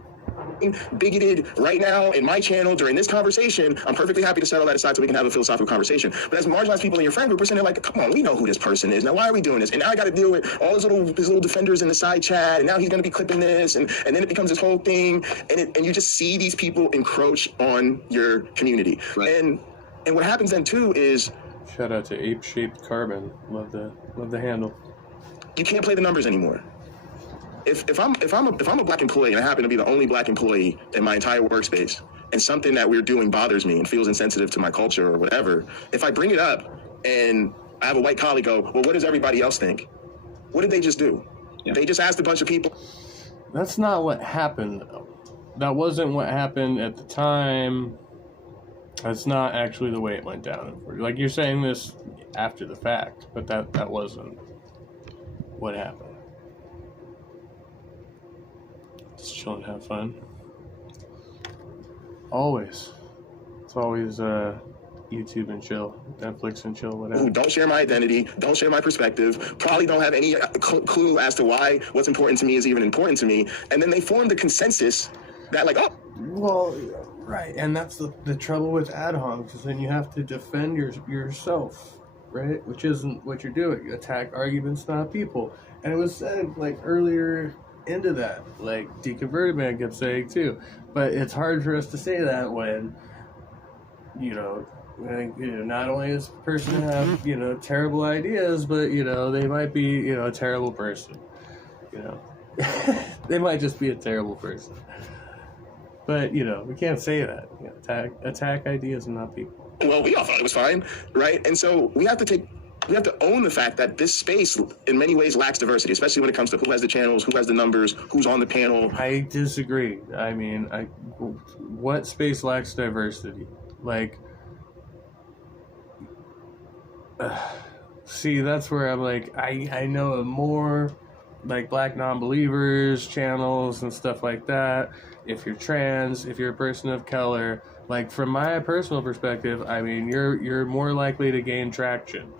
Bigoted right now in my channel during this conversation, I'm perfectly happy to settle that aside so we can have a philosophical conversation. But as marginalized people in your friend group, we're sitting there like, come on, we know who this person is. Now, why are we doing this? And now I got to deal with all his little defenders in the side chat, and now he's going to be clipping this, and then it becomes this whole thing, and you just see these people encroach on your community. Right. And what happens then too is, shout out to Ape Shaped Carbon. Love the handle. You can't play the numbers anymore. If I'm a black employee and I happen to be the only black employee in my entire workspace, and something that we're doing bothers me and feels insensitive to my culture or whatever, if I bring it up and I have a white colleague go, well, what does everybody else think? What did they just do? Yeah. They just asked a bunch of people. That's not what happened, though. That wasn't what happened at the time. That's not actually the way it went down. Like, you're saying this after the fact, but that wasn't what happened. Just chill and have fun. Always. It's always YouTube and chill, Netflix and chill, whatever. Who don't share my identity, don't share my perspective, probably don't have any clue as to why what's important to me is even important to me, and then they formed a consensus that, like, oh. Well, right, and that's the trouble with ad homs, because then you have to defend yourself, right? Which isn't what you're doing. You attack arguments, not people. And it was said, like, earlier into that, like Deconverted Man kept saying too, but it's hard for us to say that when I think not only does the person have terrible ideas, but they might be a terrible person. They might just be a terrible person. But we can't say that. Attack ideas and not people. Well, we all thought it was fine, right? And so we have to own the fact that this space in many ways lacks diversity, especially when it comes to who has the channels, who has the numbers, who's on the panel. I disagree. I mean, what space lacks diversity? Like, see, that's where I'm like, I know of more like black non-believers channels and stuff like that. If you're trans, if you're a person of color, like from my personal perspective, I mean, you're more likely to gain traction.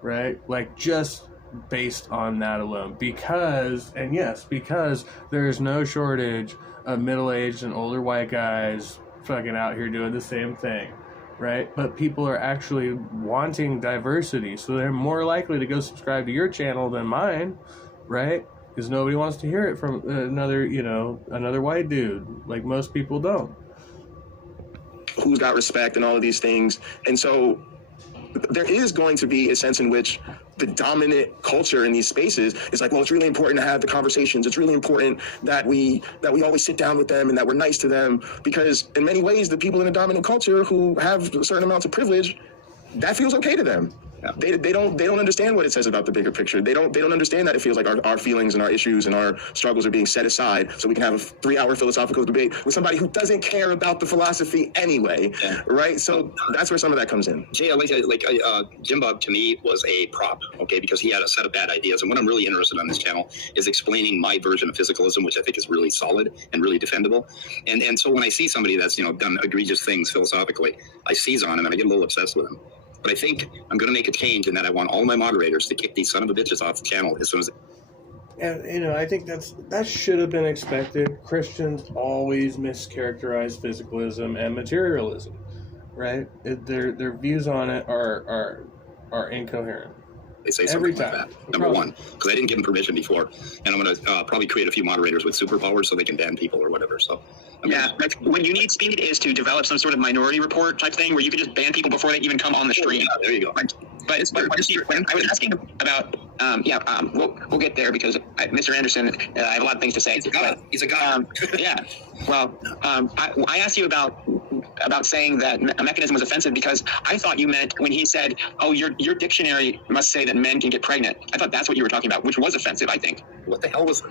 Right? Like, just based on that alone. Because there's no shortage of middle-aged and older white guys fucking out here doing the same thing. Right? But people are actually wanting diversity, so they're more likely to go subscribe to your channel than mine. Right? Because nobody wants to hear it from another white dude. Like, most people don't. Who's got respect and all of these things. And so there is going to be a sense in which the dominant culture in these spaces is like, well, it's really important to have the conversations. It's really important that we always sit down with them and that we're nice to them, because in many ways, the people in the dominant culture who have certain amounts of privilege, that feels okay to them. They don't understand what it says about the bigger picture. They don't understand that it feels like our feelings and our issues and our struggles are being set aside so we can have a 3-hour philosophical debate with somebody who doesn't care about the philosophy anyway, right? So that's where some of that comes in. Jay, Jim Bob to me was a prop, okay, because he had a set of bad ideas. And what I'm really interested on this channel is explaining my version of physicalism, which I think is really solid and really defendable. And so when I see somebody that's, done egregious things philosophically, I seize on him and I get a little obsessed with him. But I think I'm going to make a change in that I want all my moderators to kick these son of a bitches off the channel as soon as. And I think that should have been expected. Christians always mischaracterize physicalism and materialism, right? Their views on it are incoherent. They say Every something time. like that. Number one, because I didn't give them permission before, and I'm going to probably create a few moderators with superpowers so they can ban people or whatever. So, Like, when you need speed is to develop some sort of minority report type thing where you can just ban people before they even come on the stream. Yeah, there you go. But when I was asking about, we'll get there because Mr. Anderson, I have a lot of things to say. He's a guy. Yeah. Well, I asked you about saying that a mechanism was offensive because I thought you meant when he said, "Oh, your dictionary must say that men can get pregnant." I thought that's what you were talking about, which was offensive. I think. What the hell was that?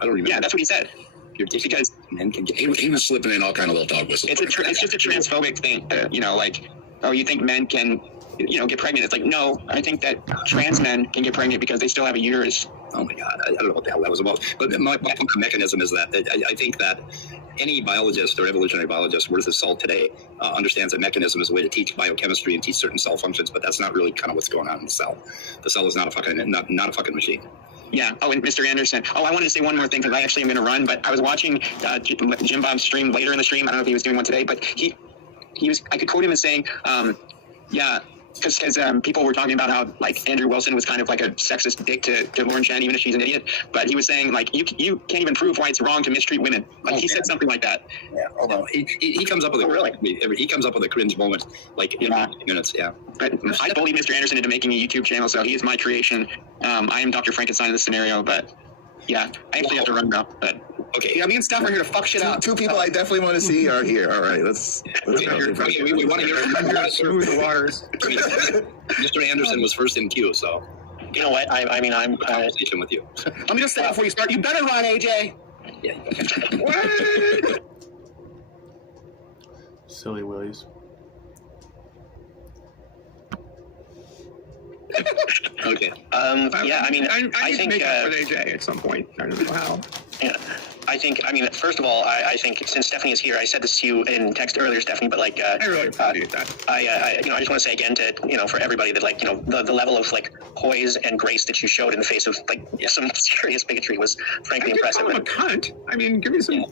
I don't remember. Yeah, that's what he said. Because men can get. He was slipping in all kind of little dog whistles. It's just a transphobic thing, like, oh, you think men can, get pregnant? It's like, no, I think that trans men can get pregnant because they still have a uterus. Oh my God, I don't know what the hell that was about. But my mechanism is that I think that any biologist or evolutionary biologist worth his salt today understands that mechanism is a way to teach biochemistry and teach certain cell functions, but that's not really kind of what's going on in the cell. The cell is not a fucking machine. Yeah. Oh, and Mr. Anderson. Oh, I wanted to say one more thing because I actually am going to run, but I was watching Jim Bob's stream later in the stream. I don't know if he was doing one today, but he was. I could quote him as saying, because people were talking about how like Andrew Wilson was kind of like a sexist dick to Lauren Chen, even if she's an idiot. But he was saying like you can't even prove why it's wrong to mistreat women. Like he said something like that. Yeah. Oh, he comes up with he comes up with a cringe moment like in 50 minutes. Yeah. But I bullied Mr. Anderson into making a YouTube channel, so he is my creation. I am Dr. Frankenstein in this scenario, but yeah, I actually have to run now. But okay. Yeah, me and Steph are here to fuck shit up. Two people I definitely want to see are here. All right, let's go. Okay, we want to hear the waters. Mr. Anderson was first in queue, so you know what? I'm conversation with you. Let me just say before you start, you better run, AJ. Yeah. Silly Willies. Okay. Yeah, I think with AJ at some point. I don't know how. Yeah, first of all, I think since Stephanie is here, I said this to you in text earlier, Stephanie, but like, I really appreciate that. I just want to say again to, for everybody that like, the level of like poise and grace that you showed in the face of like some serious bigotry was frankly impressive. I'm a cunt. Give me some.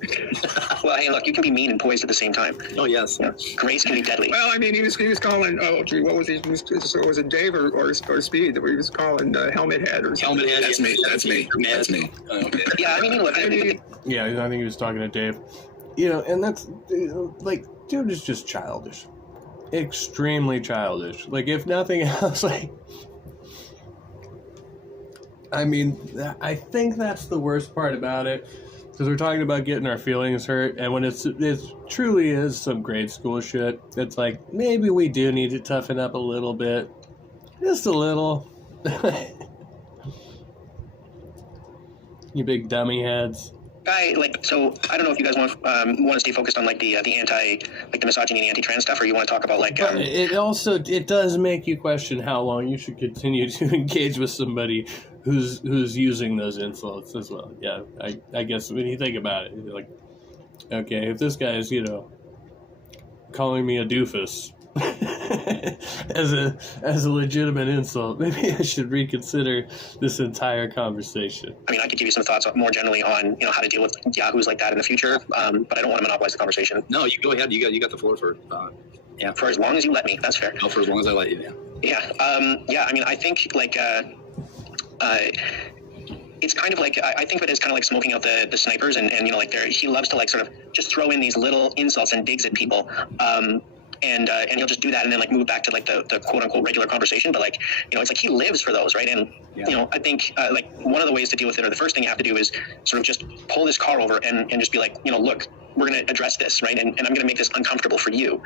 Well, hey, look, you can be mean and poised at the same time. Oh yes. Grace can be deadly. Well, he was calling. Oh, gee, what was he? Was it Dave or Speed that he was calling Helmet Head or something? Helmet Head. That's me. Okay. Yeah, look, Yeah, I think he was talking to Dave. And that's like, dude is just childish, extremely childish. Like, if nothing else, like, I think that's the worst part about it, because we're talking about getting our feelings hurt, and when it truly is some grade school shit, it's like maybe we do need to toughen up a little bit, just a little. You big dummy heads. So I don't know if you guys want to stay focused on like the anti, like the misogyny and the anti-trans stuff, or you want to talk about like. It does make you question how long you should continue to engage with somebody who's using those insults as well. Yeah, I guess when you think about it, you're like, okay, if this guy is calling me a doofus as a legitimate insult, maybe I should reconsider this entire conversation. I could give you some thoughts more generally on how to deal with yahoos like that in the future, but I don't want to monopolize the conversation. No, you go ahead. You got the floor for for as long as you let me. That's fair. No, for as long as I let you. Yeah. I think like it's kind of like I think of it as kind of like smoking out the snipers, and he loves to like sort of just throw in these little insults and digs at people. And he'll just do that and then like move back to like the quote unquote regular conversation. But like, it's like he lives for those, right? And, I think like one of the ways to deal with it, or the first thing you have to do is sort of just pull this car over and just be like, look, we're going to address this, right? And I'm going to make this uncomfortable for you,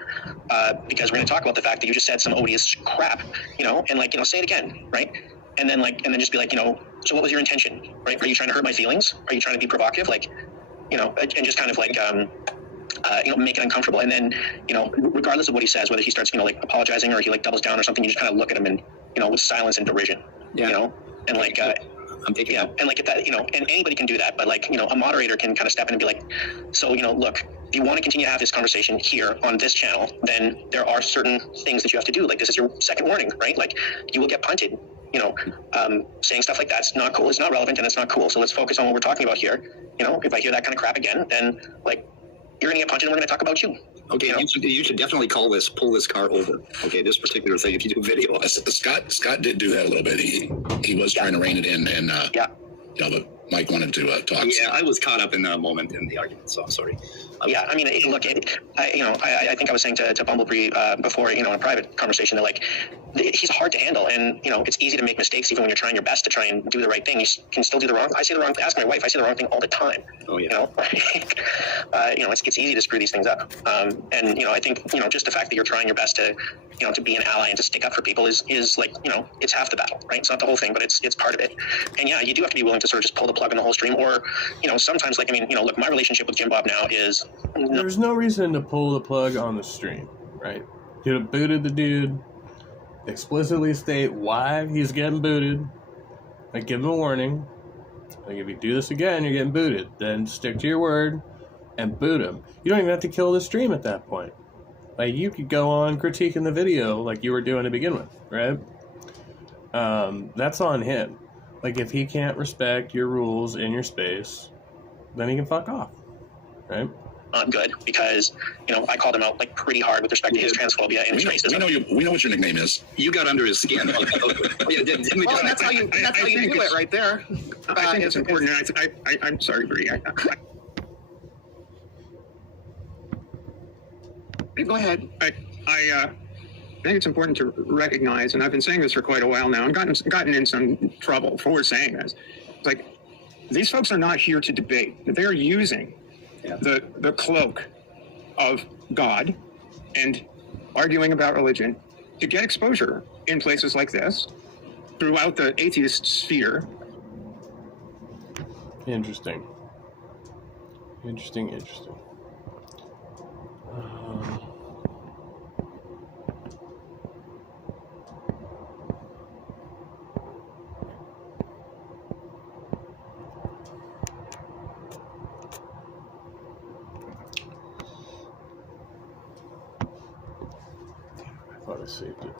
because we're going to talk about the fact that you just said some odious crap, and like, say it again, right? And then just be like, so what was your intention, right? Are you trying to hurt my feelings? Are you trying to be provocative? Like, and just kind of like, make it uncomfortable. And then, regardless of what he says, whether he starts, like apologizing or he like doubles down or something, you just kind of look at him and, with silence and derision, and like, I'm taking and like if that, and anybody can do that, but like, a moderator can kind of step in and be like, so, look, if you want to continue to have this conversation here on this channel, then there are certain things that you have to do. Like, this is your second warning, right? Like, you will get punted, saying stuff like that's not cool. It's not relevant and it's not cool. So let's focus on what we're talking about here. If I hear that kind of crap again, then like, you're gonna get punted and we're gonna talk about you. Okay, you should definitely pull this car over. Okay, this particular thing, if you do a video. Scott did do that a little bit. He was trying to rein it in, and but Mike wanted to talk. Yeah, I was caught up in that moment in the argument, so I'm sorry. Yeah, I mean, look, I think I was saying to Bumblebee before, in a private conversation that like, he's hard to handle, and it's easy to make mistakes even when you're trying your best to try and do the right thing. You can still do the wrong. I say the wrong. Ask my wife. I say the wrong thing all the time. Oh yeah. It's easy to screw these things up. And I think just the fact that you're trying your best to to be an ally and to stick up for people is like it's half the battle, right? It's not the whole thing, but it's part of it. And yeah, you do have to be willing to sort of just pull the plug on the whole stream, or sometimes like look, my relationship with Jim Bob now is. There's no reason to pull the plug on the stream, right? You'd have booted the dude, explicitly state why he's getting booted, like give him a warning, like if you do this again, you're getting booted, then stick to your word and boot him. You don't even have to kill the stream at that point. Like, you could go on critiquing the video like you were doing to begin with, right? That's on him. Like, if he can't respect your rules in your space, then he can fuck off, right? Good, because I called him out like pretty hard with respect to his transphobia and his racism. We know what your nickname is. You got under his skin. That's how you do it right there. I think it's important. I'm sorry, Bree. Go ahead. I think it's important to recognize, and I've been saying this for quite a while now, and gotten in some trouble for saying this. It's like, these folks are not here to debate. They're using the cloak of God and arguing about religion to get exposure in places like this throughout the atheist sphere. Interesting. I thought I saved it.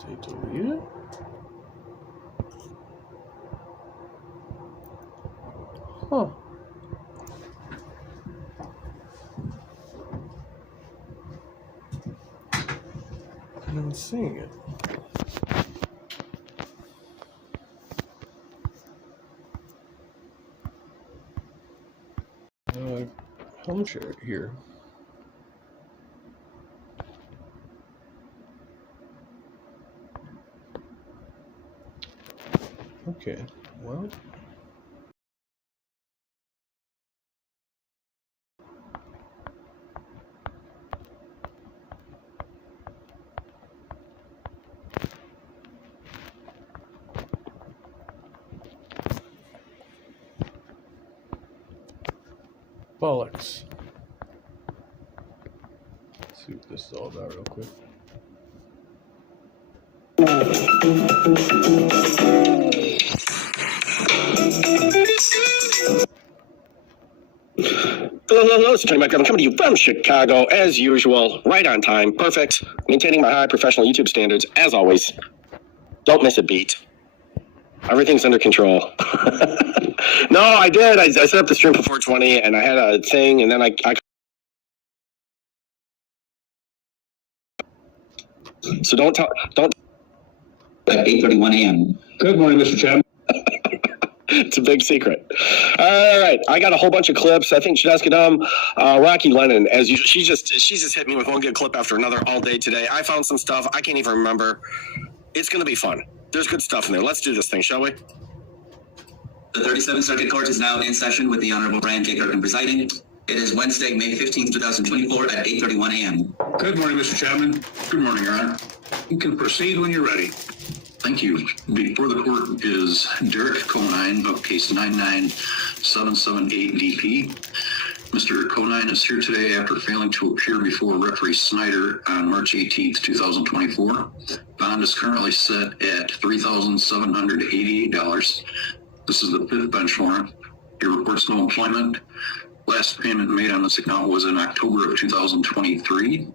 Did I delete it? Huh. I'm not seeing it. Home share it here. Okay, well. Bollocks. Let's see what this is all about real quick. Hello, it's Attorney Mike Griffin coming to you from Chicago, as usual, right on time, perfect, maintaining my high professional YouTube standards, as always. Don't miss a beat. Everything's under control. No, I did. I set up the stream for 420, and I had a thing, and then I so don't At 8:31 a.m. Good morning, Mr. Chapman. It's a big secret. All right, I got a whole bunch of clips. I think Shadeska Dum, Rocky Lennon, as usual, she's just hit me with one good clip after another all day today. I found some stuff I can't even remember. It's going to be fun. There's good stuff in there. Let's do this thing, shall we? The 37th Circuit Court is now in session with the Honorable Brian J. Kirkland presiding. It is Wednesday, May 15th, 2024 at 8:31 a.m. Good morning, Mr. Chapman. Good morning, Your Honor. You can proceed when you're ready. Thank you. Before the court is Derek Conine of case 99778DP. Mr. Conine is here today after failing to appear before referee Snyder on March 18th, 2024. Bond is currently set at $3,788. This is the fifth bench warrant. He reports no employment. Last payment made on this account was in October of 2023.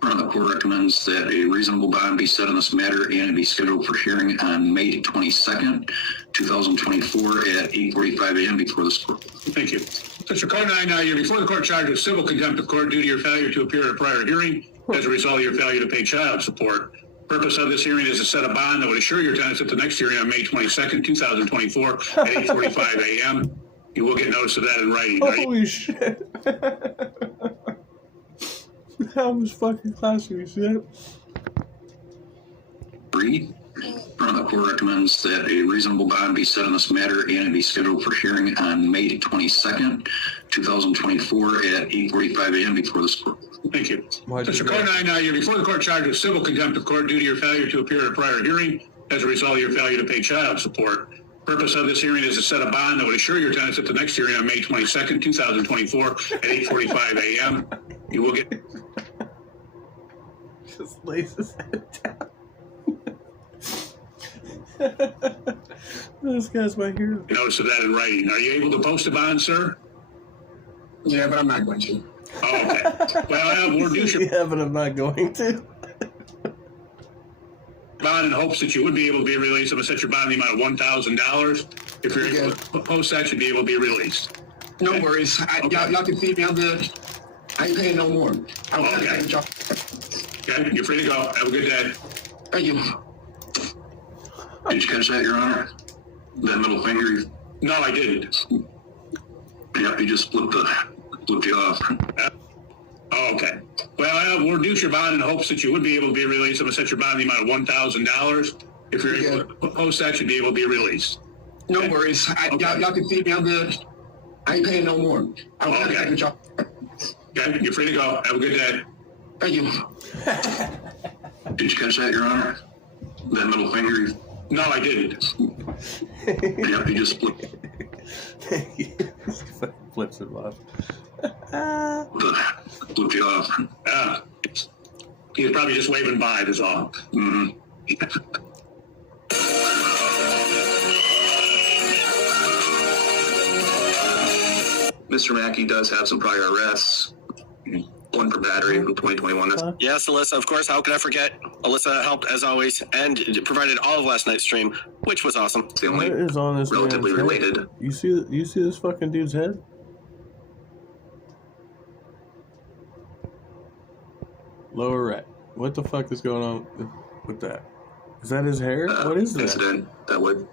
The court recommends that a reasonable bond be set on this matter and be scheduled for hearing on May 22nd, 2024 at 8:45 a.m. before this court. Thank you. Mr. Conine, you're before the court charged with civil contempt of court due to your failure to appear at a prior hearing as a result of your failure to pay child support. Purpose of this hearing is to set a bond that would assure your tenants at the next hearing on May 22nd, 2024 at 8:45 a.m. You will get notice of that in writing. Holy shit. That was fucking classy, shit. Agreed. The court recommends that a reasonable bond be set on this matter and be scheduled for hearing on May 22nd, 2024 at 8:45 a.m. before this court. Thank you. Mr. Conine, you're before the court charged with civil contempt of court due to your failure to appear at a prior hearing as a result of your failure to pay child support. Purpose of this hearing is to set a bond that would assure your tenants at the next hearing on May 22nd, 2024 at 8:45 a.m. You will get... Just lays his head down. This guy's my hero. Notice of that in writing. Are you able to post a bond, sir? Yeah, but I'm not going to. Oh, okay. Well, we'll do your... Yeah, but I'm not going to. Bond in hopes that you would be able to be released. I'm going to set your bond in the amount of $1,000. If you're able to post that, you'd be able to be released. No worries. Y'all can feed me on the... I ain't paying no more. Okay. Okay, you're free to go. Have a good day. Thank you. Did you catch that, Your Honor? That middle finger? No, I didn't. Yep, he just flipped you off. Oh, okay. Well, we'll reduce your bond in hopes that you would be able to be released. I'm going to set your bond in the amount of $1,000. If you're able to post that, you'd be able to be released. No worries. Y'all can feed me on the... I ain't paying no more. Okay. Okay, you're free to go. Have a good day. Thank you. Did you catch that, Your Honor? That middle finger? No, I didn't. Yep, he just flipped Flips it off. Flipped you off. He was probably just waving by, that's all. Mm-hmm. Mr. Mackey does have some prior arrests. One for battery from 2021. Yes, Alyssa, of course. How could I forget? Alyssa helped, as always, and provided all of last night's stream, which was awesome. It's the only what is on this relatively man's related. Head? You see this fucking dude's head? Lower right. What the fuck is going on with that? Is that his hair? What is that? Incident that would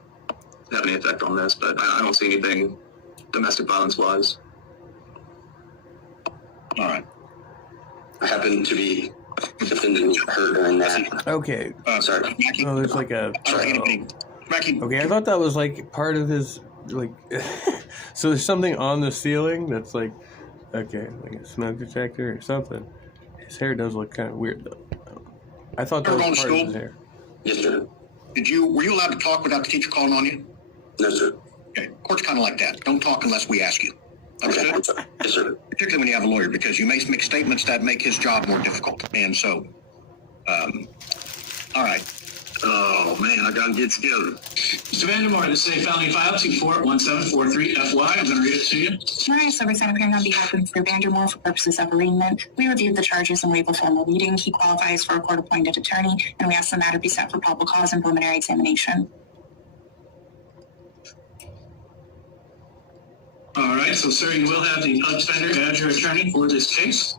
have any effect on this, but I don't see anything domestic violence wise. All right. I happen to be defendant hurt during that. Okay. Sorry. Oh, there's like a... Mackie. Okay, I thought that was like part of his... like. So there's something on the ceiling that's like... Okay, like a smoke detector or something. His hair does look kind of weird though. I thought that was part of his hair. Yes, sir. Were you allowed to talk without the teacher calling on you? No, sir. Okay. Court's kind of like that. Don't talk unless we ask you. Understood? Okay. Yes, sir. Particularly when you have a lawyer, because you may make statements that make his job more difficult. And so, all right. Oh, man, I got to get together. Mr. Vandermore, this is a felony file 241743FY. I'm going to read it to you. Mary Silverstein appearing on behalf of Mr. Vandermore for purposes of arraignment. We reviewed the charges and waive a formal meeting. He qualifies for a court-appointed attorney, and we ask the matter be set for probable cause and preliminary examination. right, so sir, you will have the public defender as your attorney for this case.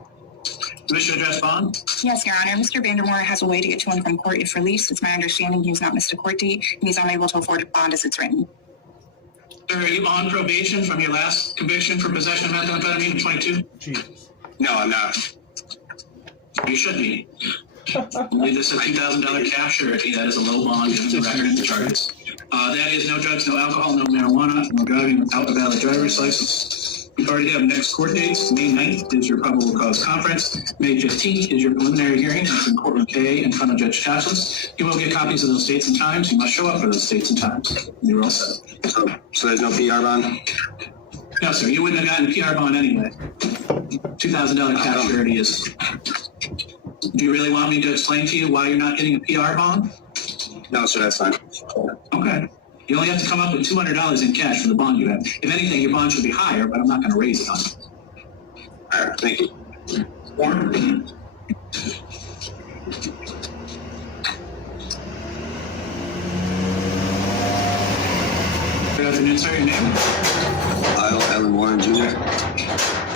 You wish to address bond? Yes, Your Honor. Mr. Vandermoor has a way to get to and from court if released. It's my understanding he has not missed a court date, and he's unable to afford a bond as it's written. Sir, are you on probation from your last conviction for possession of methamphetamine in 22? Jesus. No, I'm not. You should be. I believe this is a $2,000 cash surety. That is a low bond given the record and the charges. That is no drugs, no alcohol, no marijuana, no driving without a valid driver's license. We already have next court dates. May 9th is your probable cause conference. May 15th is your preliminary hearing. That's in courtroom K in front of Judge Cashless. You will get copies of those dates and times. You must show up for those dates and times. You're all set. So there's no PR bond? No, sir. You wouldn't have gotten a PR bond anyway. $2,000 cash surety is. Do you really want me to explain to you why you're not getting a PR bond? No, sir, that's fine. Okay. You only have to come up with $200 in cash for the bond you have. If anything, your bond should be higher, but I'm not going to raise it on you. All right, thank you. Warren? Good afternoon, sir. Your name? Lyle Allen Warren, Jr.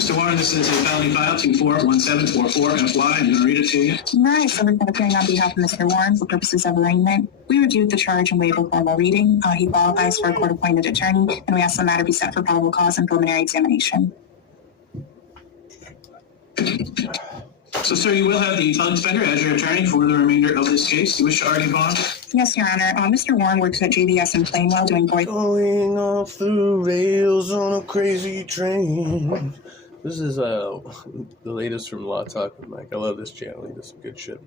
Mr. Warren, this is a felony file 241744FY. I'm going to read it to you. All right, so we're appearing on behalf of Mr. Warren for purposes of arraignment. We reviewed the charge and waived a formal reading. He qualifies for a court-appointed attorney, and we ask the matter be set for probable cause and preliminary examination. So, sir, you will have the public defender as your attorney for the remainder of this case. You wish to argue bond? Yes, Your Honor. Mr. Warren works at JBS in Plainwell doing voice. Going off the rails on a crazy train. This is the latest from Law Talk with Mike. I love this channel. He does some good shit.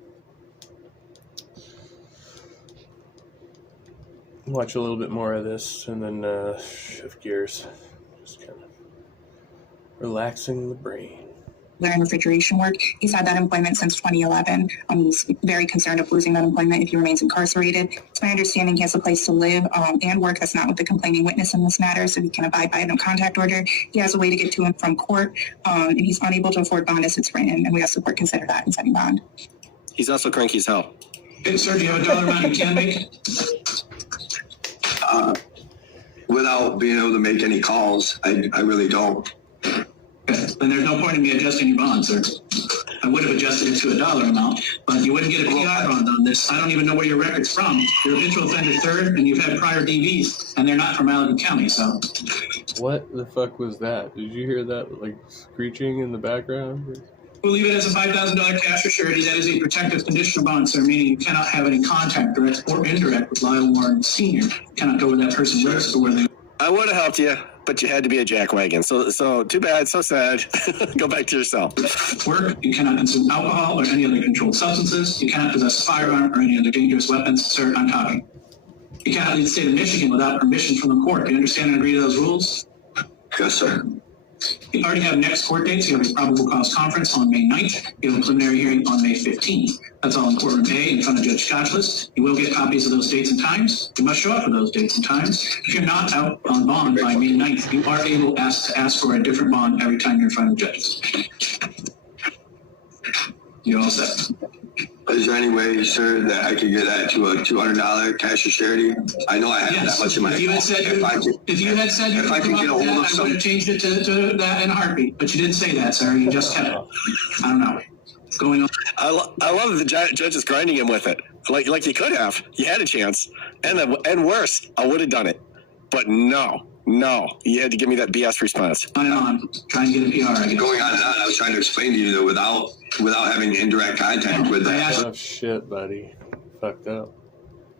Watch a little bit more of this and then shift gears. Just kind of relaxing the brain. And refrigeration work. He's had that employment since 2011. He's very concerned of losing that employment if he remains incarcerated. It's my understanding he has a place to live and work that's not with the complaining witness in this matter, so he can abide by a no contact order. He has a way to get to and from court, and he's unable to afford bond as it's written, and we ask the court consider that in setting bond. He's also cranky as hell. Okay, sir, do you have a dollar amount you can make? Without being able to make any calls, I really don't. Okay, then there's no point in me adjusting your bond, sir. I would have adjusted it to a dollar amount, but you wouldn't get a PR bond on this. I don't even know where your record's from. You're a habitual offender third, and you've had prior DVs, and they're not from Malibu County, so. What the fuck was that? Did you hear that, like, screeching in the background? We'll leave it as a $5,000 cash or surety. That is a protective conditional bond, sir, meaning you cannot have any contact, direct or indirect, with Lyle Warren Sr. You cannot go where that person lives or where they. I would have helped you, but you had to be a jackwagon. So too bad, so sad. Go back to your cell. Work, you cannot consume alcohol or any other controlled substances. You cannot possess a firearm or any other dangerous weapons, sir, on copy. You cannot leave the state of Michigan without permission from the court. Do you understand and agree to those rules? Yes, sir. You already have next court dates. You have a probable cause conference on May 9th. You have a preliminary hearing on May 15th. That's all in courtroom A in front of Judge Scotchless. You will get copies of those dates and times. You must show up for those dates and times. If you're not out on bond by May 9th, you are able to ask for a different bond every time you're in front of judges. You're all set. Is there any way, sir, that I could get that to a $200 cash or surety? I know I have Yes. that much in my If you had said if I could get a hold of I would some, have changed it to that in a heartbeat. But you didn't say that, sir. You just kept it. I don't know. Going on. I love the judges grinding him with it. Like you could have. You had a chance. And worse, I would have done it. But no. You had to give me that BS response. On and on. Trying to get a PR, I guess. Going on and on. I was trying to explain to you that without having indirect contact with that. Oh shit, buddy. Fucked up.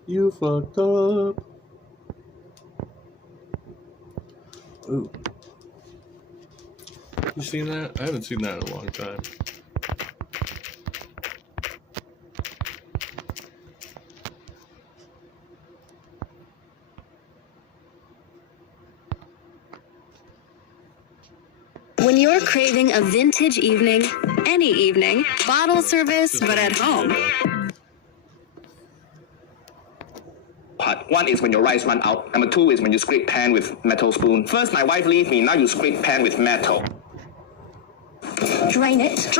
You fucked up. Ooh. You seen that? I haven't seen that in a long time. When you're craving a vintage evening, any evening, bottle service, but at home. Part one is when your rice run out. Number two is when you scrape pan with metal spoon. First, my wife leave me. Now you scrape pan with metal. Drain it.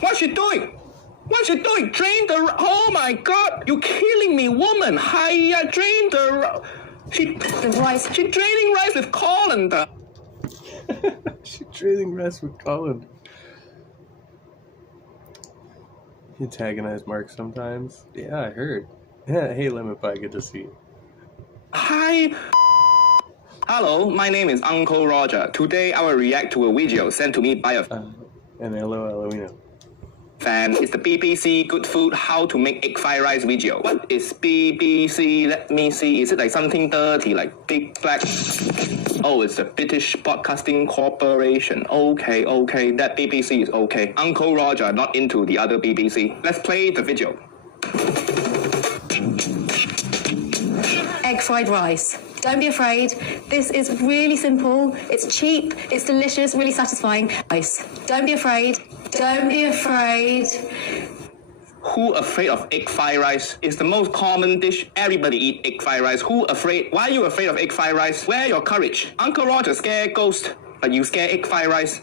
What's she doing? What's she doing? Drain the. Oh my God! You're killing me, woman. Hiya, drain the. She's draining rice with colander. She's trading rice with Colin. You antagonize Mark sometimes. Yeah, I heard. Yeah, hey Lemon Pie, good to see you. Hi. Hello, my name is Uncle Roger. Today I will react to a video sent to me by a And hello, Eloino. fan. It's the BBC Good Food How to Make Egg Fried Rice video. What is BBC? Let me see. Is it like something dirty, like Big Black? Oh, it's the British Broadcasting Corporation. Okay, that BBC is okay. Uncle Roger, not into the other BBC. Let's play the video. Egg fried rice. Don't be afraid. This is really simple. It's cheap. It's delicious. Really satisfying. Rice. Don't be afraid. Don't be afraid. Who afraid of egg fried rice? It's the most common dish. Everybody eat egg fried rice. Who afraid? Why are you afraid of egg fried rice? Where your courage? Uncle Roger scare ghost, but you scare egg fried rice.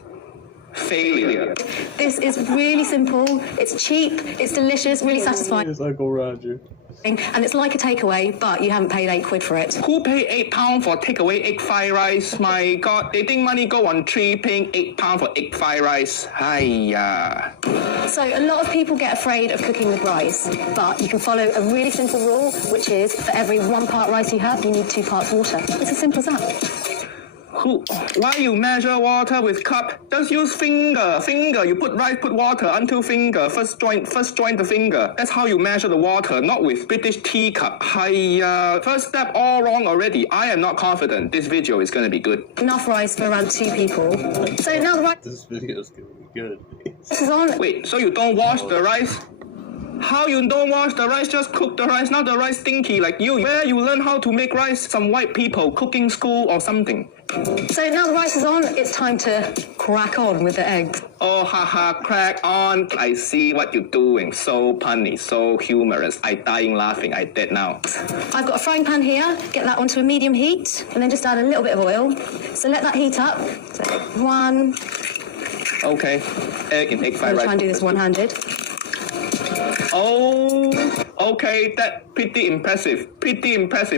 Failure. This is really simple. It's cheap. It's delicious. Really satisfying. It's Uncle Roger. And it's like a takeaway, but you haven't paid £8 for it. Who pay £8 for takeaway egg fried rice? My God, they think money go on tree paying £8 for egg fried rice. Hiya. So a lot of people get afraid of cooking with rice, but you can follow a really simple rule, which is for every 1 part rice you have, you need 2 parts water. It's as simple as that. Why you measure water with cup? Just use finger. You put rice, put water until finger. First join the finger. That's how you measure the water, not with British teacup. Hiya. First step all wrong already. I am not confident this video is gonna be good. Enough rice for around 2 people. So now the rice This video is gonna be good. is on. Wait, so you don't wash the rice? How you don't wash the rice? Just cook the rice. Now the rice stinky like you. Where you learn how to make rice? Some white people cooking school or something. So now the rice is on, it's time to crack on with the eggs. Oh, haha, crack on. I see what you're doing. So punny, so humorous. I dying laughing. I dead now. I've got a frying pan here, get that onto a medium heat, and then just add a little bit of oil. So let that heat up. So 1. Okay, egg and egg I'm fried going to try and do rice. this one-handed. Oh, okay, that's pretty impressive.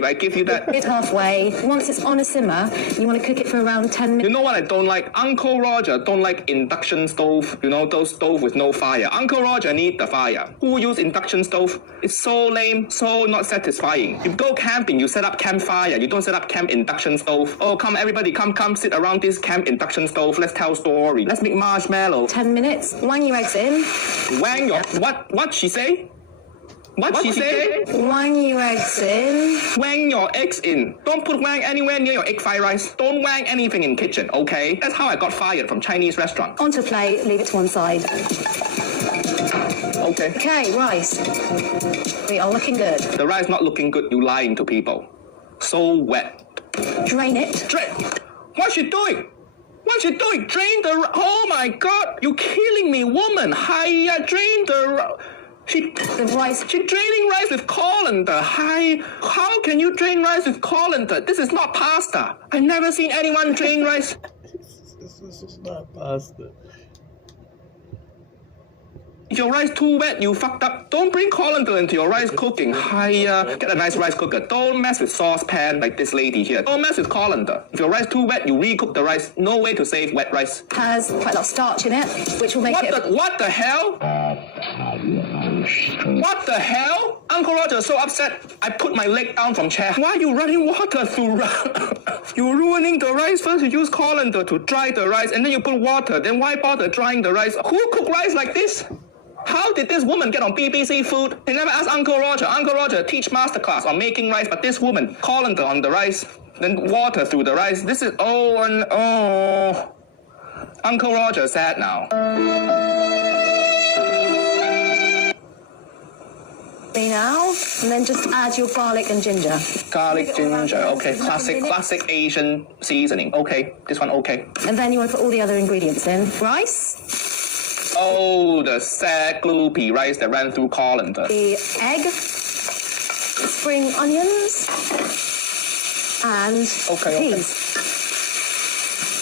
I give you that. It's halfway. Once it's on a simmer, you want to cook it for around 10 You minutes. know what I don't like? Uncle Roger don't like induction stove. You know, those stove with no fire. Uncle Roger need the fire. Who use induction stove? It's so lame, so not satisfying. You go camping, you set up campfire. You don't set up camp induction stove. Oh, come everybody, come sit around this camp induction stove. Let's tell story. Let's make marshmallow. 10 minutes. Wang your eggs in. Wang your... What she say? What she say? Wang your eggs in. Wang your eggs in. Don't put wang anywhere near your egg fried rice. Don't wang anything in kitchen, okay? That's how I got fired from Chinese restaurant. Onto a plate, leave it to one side. Okay. Okay, rice. We are looking good. The rice not looking good, you lying to people. So wet. Drain it. What's she doing? What's she doing? Drain the... Oh my God! You killing me, woman! Hiya, drain the... The rice. She's draining rice with colander. Hi. How can you drain rice with colander? This is not pasta. I've never seen anyone drain rice. This is not pasta. Your rice too wet, you fucked up. Don't bring colander into your rice cooking. Hiya. Get a nice rice cooker. Don't mess with saucepan like this lady here. Don't mess with colander. If your rice too wet, you recook the rice. No way to save wet rice. Has quite a lot of starch in it, which will make What the hell? What the hell? Uncle Roger is so upset. I put my leg down from chair. Why are you running water through You're ruining the rice. First you use colander to dry the rice, and then you put water. Then why bother drying the rice? Who cook rice like this? How did this woman get on BBC Food? They never asked Uncle Roger. Uncle Roger teach masterclass on making rice, but this woman colander on the rice, then water through the rice. This is Uncle Roger sad now. now, and then just add your garlic and ginger. Garlic, ginger, okay. Classic Asian seasoning. Okay, this one okay. And then you want to put all the other ingredients in. Rice. Oh, the sad gloopy rice that ran through colander. The egg. Spring onions. And peas.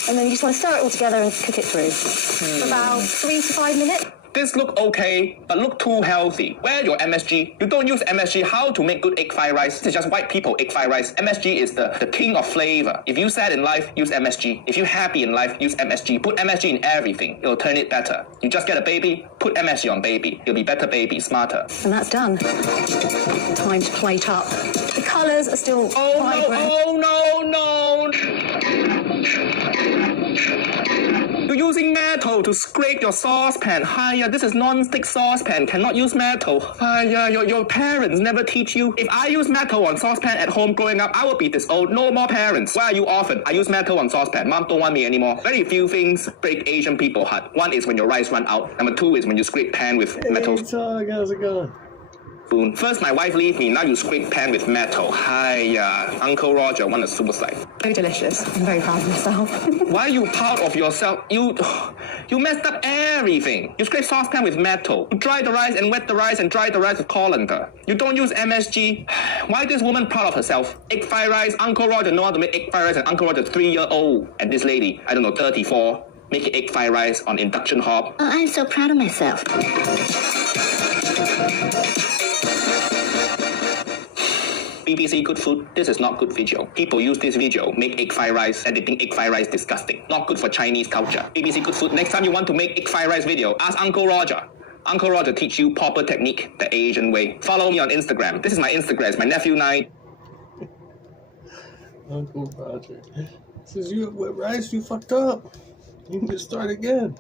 And then you just want to stir it all together and cook it through. For about 3 to 5 minutes. This look okay, but look too healthy. Where your MSG? You don't use MSG. How to make good egg fried rice? This is just white people egg fried rice. MSG is the king of flavor. If you sad in life, use MSG. If you're happy in life, use MSG. Put MSG in everything. It'll turn it better. You just get a baby, put MSG on baby. You'll be better baby, smarter. And that's done. Time to plate up. The colours are still vibrant. No. You're using metal to scrape your saucepan. Hiya, this is non-stick saucepan. Cannot use metal. Hiya, your parents never teach you. If I use metal on saucepan at home growing up, I would be this old. No more parents. Why are you orphan? I use metal on saucepan. Mom don't want me anymore. Very few things break Asian people heart. One is when your rice run out. Number two is when you scrape pan with metal. Hey, how's it going? First, my wife leave me. Now you scrape pan with metal. Hiya, Uncle Roger want a super sight. Very delicious. I'm very proud of myself. Why are you proud of yourself? You messed up everything. You scrape saucepan with metal. You dry the rice and wet the rice and dry the rice with colander. You don't use MSG. Why this woman proud of herself? Egg fried rice. Uncle Roger know how to make egg fried rice, and Uncle Roger 3-year-old. And this lady, I don't know, 34, making egg fried rice on induction hob. Oh, I'm so proud of myself. BBC Good Food, this is not good video. People use this video, make egg fried rice, and they think egg fried rice disgusting. Not good for Chinese culture. BBC Good Food, next time you want to make egg fried rice video, ask Uncle Roger. Uncle Roger teach you proper technique, the Asian way. Follow me on Instagram. This is my Instagram, it's my nephew 9. Uncle Roger. Says you with rice, you fucked up. You need to start again.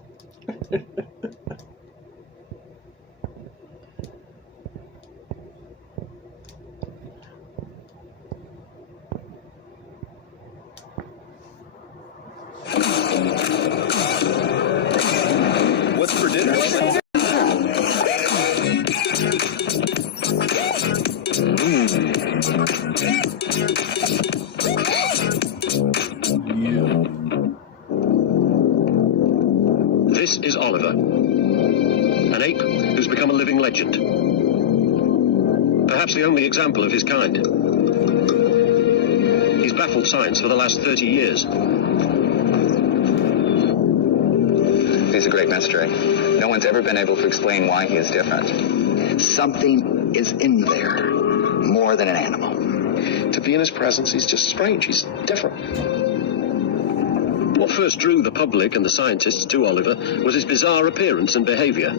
What's for dinner? This is Oliver, an ape who's become a living legend. Perhaps the only example of his kind. He's baffled science for the last 30 years. He's a great mystery. No one's ever been able to explain why he is different. Something is in there, more than an animal. To be in his presence, he's just strange. He's different. What first drew the public and the scientists to Oliver was his bizarre appearance and behavior.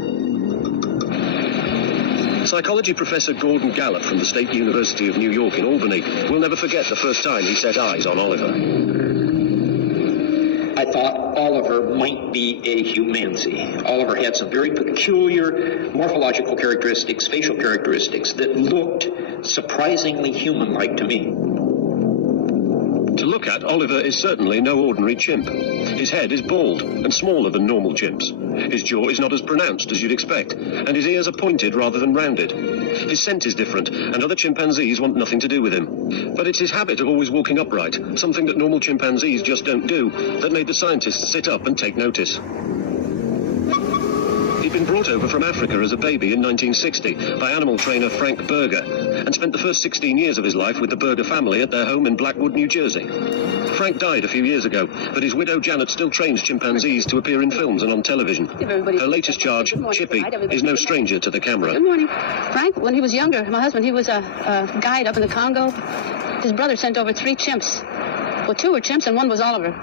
Psychology professor Gordon Gallup from the State University of New York in Albany will never forget the first time he set eyes on Oliver. I thought Oliver might be a humancy. Oliver had some very peculiar morphological characteristics, facial characteristics that looked surprisingly human-like to me. To look at, Oliver is certainly no ordinary chimp. His head is bald and smaller than normal chimps. His jaw is not as pronounced as you'd expect, and his ears are pointed rather than rounded. His scent is different, and other chimpanzees want nothing to do with him. But it's his habit of always walking upright, something that normal chimpanzees just don't do, that made the scientists sit up and take notice. He'd been brought over from Africa as a baby in 1960 by animal trainer Frank Berger, and spent the first 16 years of his life with the Berger family at their home in Blackwood, New Jersey. Frank died a few years ago, but his widow Janet still trains chimpanzees to appear in films and on television. Her latest charge, Chippy, is no stranger to the camera. Good morning. Frank, when he was younger, my husband, he was a guide up in the Congo. His brother sent over 3 chimps. Well, 2 were chimps and 1 was Oliver.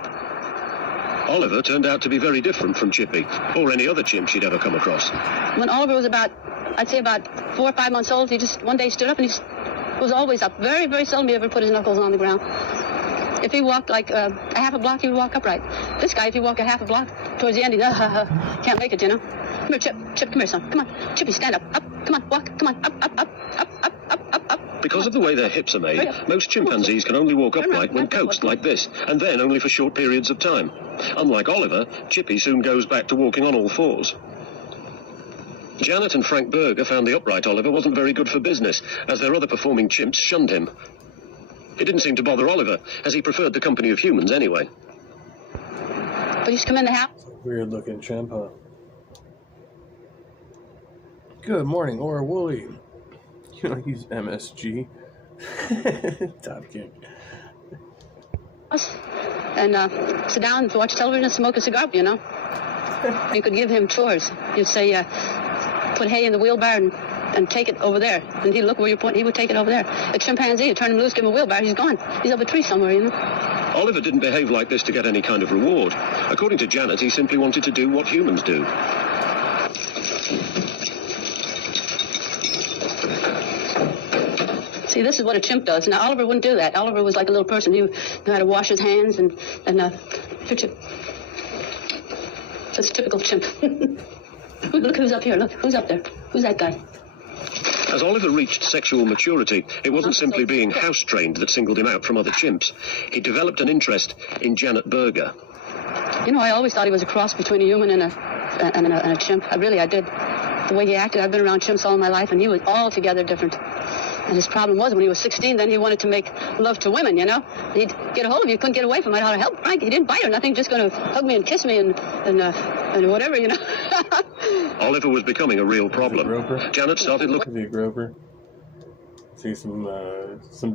Oliver turned out to be very different from Chippy, or any other chimp she'd ever come across. When Oliver was about 4 or 5 months old, he just one day stood up and he was always up. Very, very seldom he ever put his knuckles on the ground. If he walked like a half a block, he would walk upright. This guy, if he walked a half a block, towards the end, he can't make it, you know. Come here, Chip. Chip, come here, son. Come on. Chippy, stand up. Up. Come on, walk. Come on. Up. Because of the way their hips are made, most chimpanzees can only walk upright when coaxed like this, and then only for short periods of time. Unlike Oliver, Chippy soon goes back to walking on all fours. Janet and Frank Berger found the upright Oliver wasn't very good for business, as their other performing chimps shunned him. It didn't seem to bother Oliver, as he preferred the company of humans anyway. But he used to come in the house. Weird looking chimp, huh? Good morning, Laura Woolley. You know, he's MSG. Top kick. And sit down and watch television and smoke a cigar, you know. You could give him chores. You'd say, put hay in the wheelbarrow and take it over there. And he'd look where you're pointing, he would take it over there. A chimpanzee, you turn him loose, give him a wheelbarrow, he's gone. He's up a tree somewhere, you know. Oliver didn't behave like this to get any kind of reward. According to Janet, he simply wanted to do what humans do. See, this is what a chimp does. Now, Oliver wouldn't do that. Oliver was like a little person. He knew how to wash his hands and picture. That's a typical chimp. Look who's up here. Look, who's up there? Who's that guy? As Oliver reached sexual maturity, it wasn't simply being house-trained that singled him out from other chimps. He developed an interest in Janet Berger. You know, I always thought he was a cross between a human and a chimp. I did. The way he acted, I've been around chimps all my life, and he was altogether different. And his problem was, when he was 16, then he wanted to make love to women, you know? He'd get a hold of you, couldn't get away from it. How to help Frank? He didn't bite or nothing, just going to hug me and kiss me and whatever, you know? Oliver was becoming a real problem. Janet started looking. Could be a groper. See some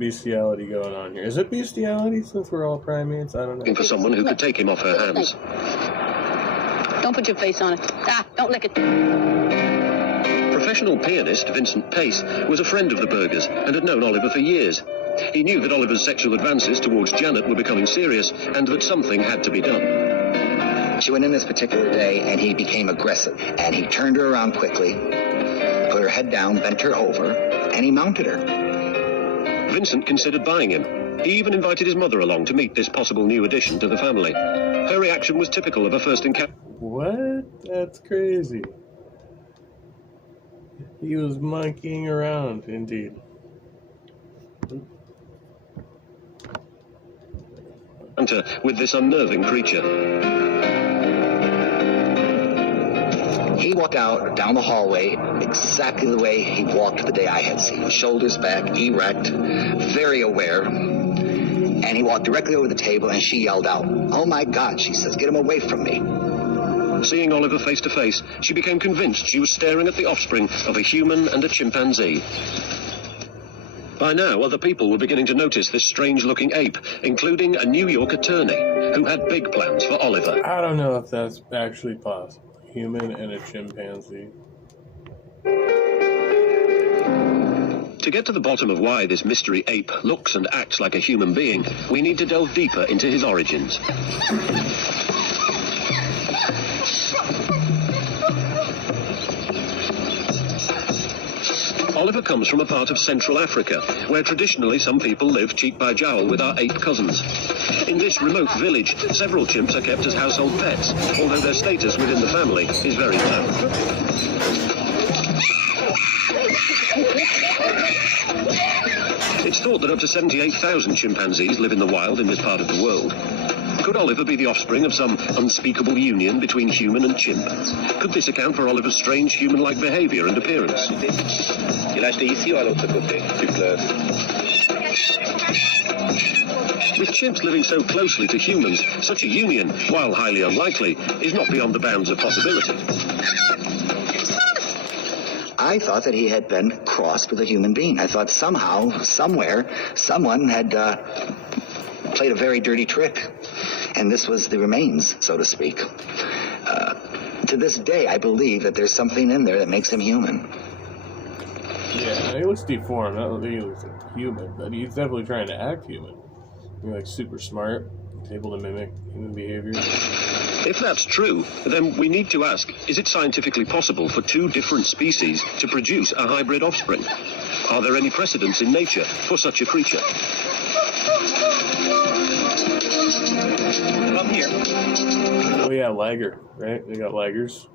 bestiality going on here. Is it bestiality since we're all primates? I don't know. For someone who could take him off her hands. Don't put your face on it. Don't lick it. Professional pianist Vincent Pace was a friend of the Bergers and had known Oliver for years. He knew that Oliver's sexual advances towards Janet were becoming serious and that something had to be done. She went in this particular day and he became aggressive, and he turned her around quickly, put her head down, bent her over, and he mounted her. Vincent considered buying him. He even invited his mother along to meet this possible new addition to the family. Her reaction was typical of a first encounter. What? That's crazy. He was monkeying around, indeed. With this unnerving creature. He walked out down the hallway exactly the way he walked the day I had seen. Shoulders back, erect, very aware. And he walked directly over the table and she yelled out, "Oh my God," she says, "get him away from me." Seeing Oliver face to face, she became convinced she was staring at the offspring of a human and a chimpanzee. By now, other people were beginning to notice this strange-looking ape, including a New York attorney who had big plans for Oliver. I don't know if that's actually possible. Human and a chimpanzee. To get to the bottom of why this mystery ape looks and acts like a human being, we need to delve deeper into his origins. Oliver comes from a part of Central Africa, where traditionally some people live cheek by jowl with our ape cousins. In this remote village, several chimps are kept as household pets, although their status within the family is very low. It's thought that up to 78,000 chimpanzees live in the wild in this part of the world. Could Oliver be the offspring of some unspeakable union between human and chimp? Could this account for Oliver's strange human-like behavior and appearance? With chimps living so closely to humans, such a union, while highly unlikely, is not beyond the bounds of possibility. I thought that he had been crossed with a human being. I thought somehow, somewhere, someone had played a very dirty trick. And this was the remains, so to speak. To this day, I believe that there's something in there that makes him human. Yeah, he looks deformed. I don't think he looks like human, but he's definitely trying to act human. He's like super smart. He's able to mimic human behavior. If that's true, then we need to ask, is it scientifically possible for two different species to produce a hybrid offspring? Are there any precedents in nature for such a creature? Come here. Oh yeah, Liger, right? They got Ligers.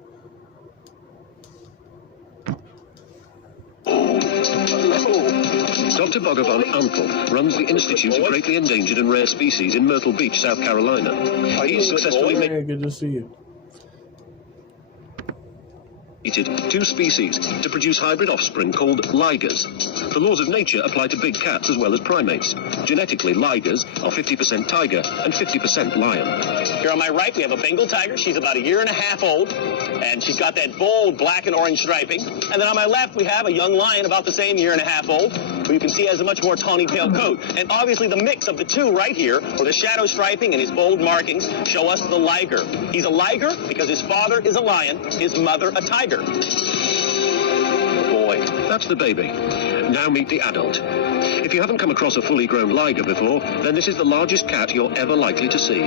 Dr. Bogavon Antle runs the Institute of Greatly Endangered and Rare Species in Myrtle Beach, South Carolina. He's successfully made Good to see you. two species to produce hybrid offspring called ligers. The laws of nature apply to big cats as well as primates. Genetically, ligers are 50% tiger and 50% lion. Here on my right, we have a Bengal tiger. She's about 1.5 years old, and she's got that bold black and orange striping. And then on my left, we have a young lion about the same 1.5 years old, who you can see has a much more tawny pale coat. And obviously the mix of the two right here, with the shadow striping and his bold markings, show us the liger. He's a liger because his father is a lion, his mother a tiger. Boy. That's the baby. Now meet the adult. If you haven't come across a fully grown liger before, then this is the largest cat you're ever likely to see.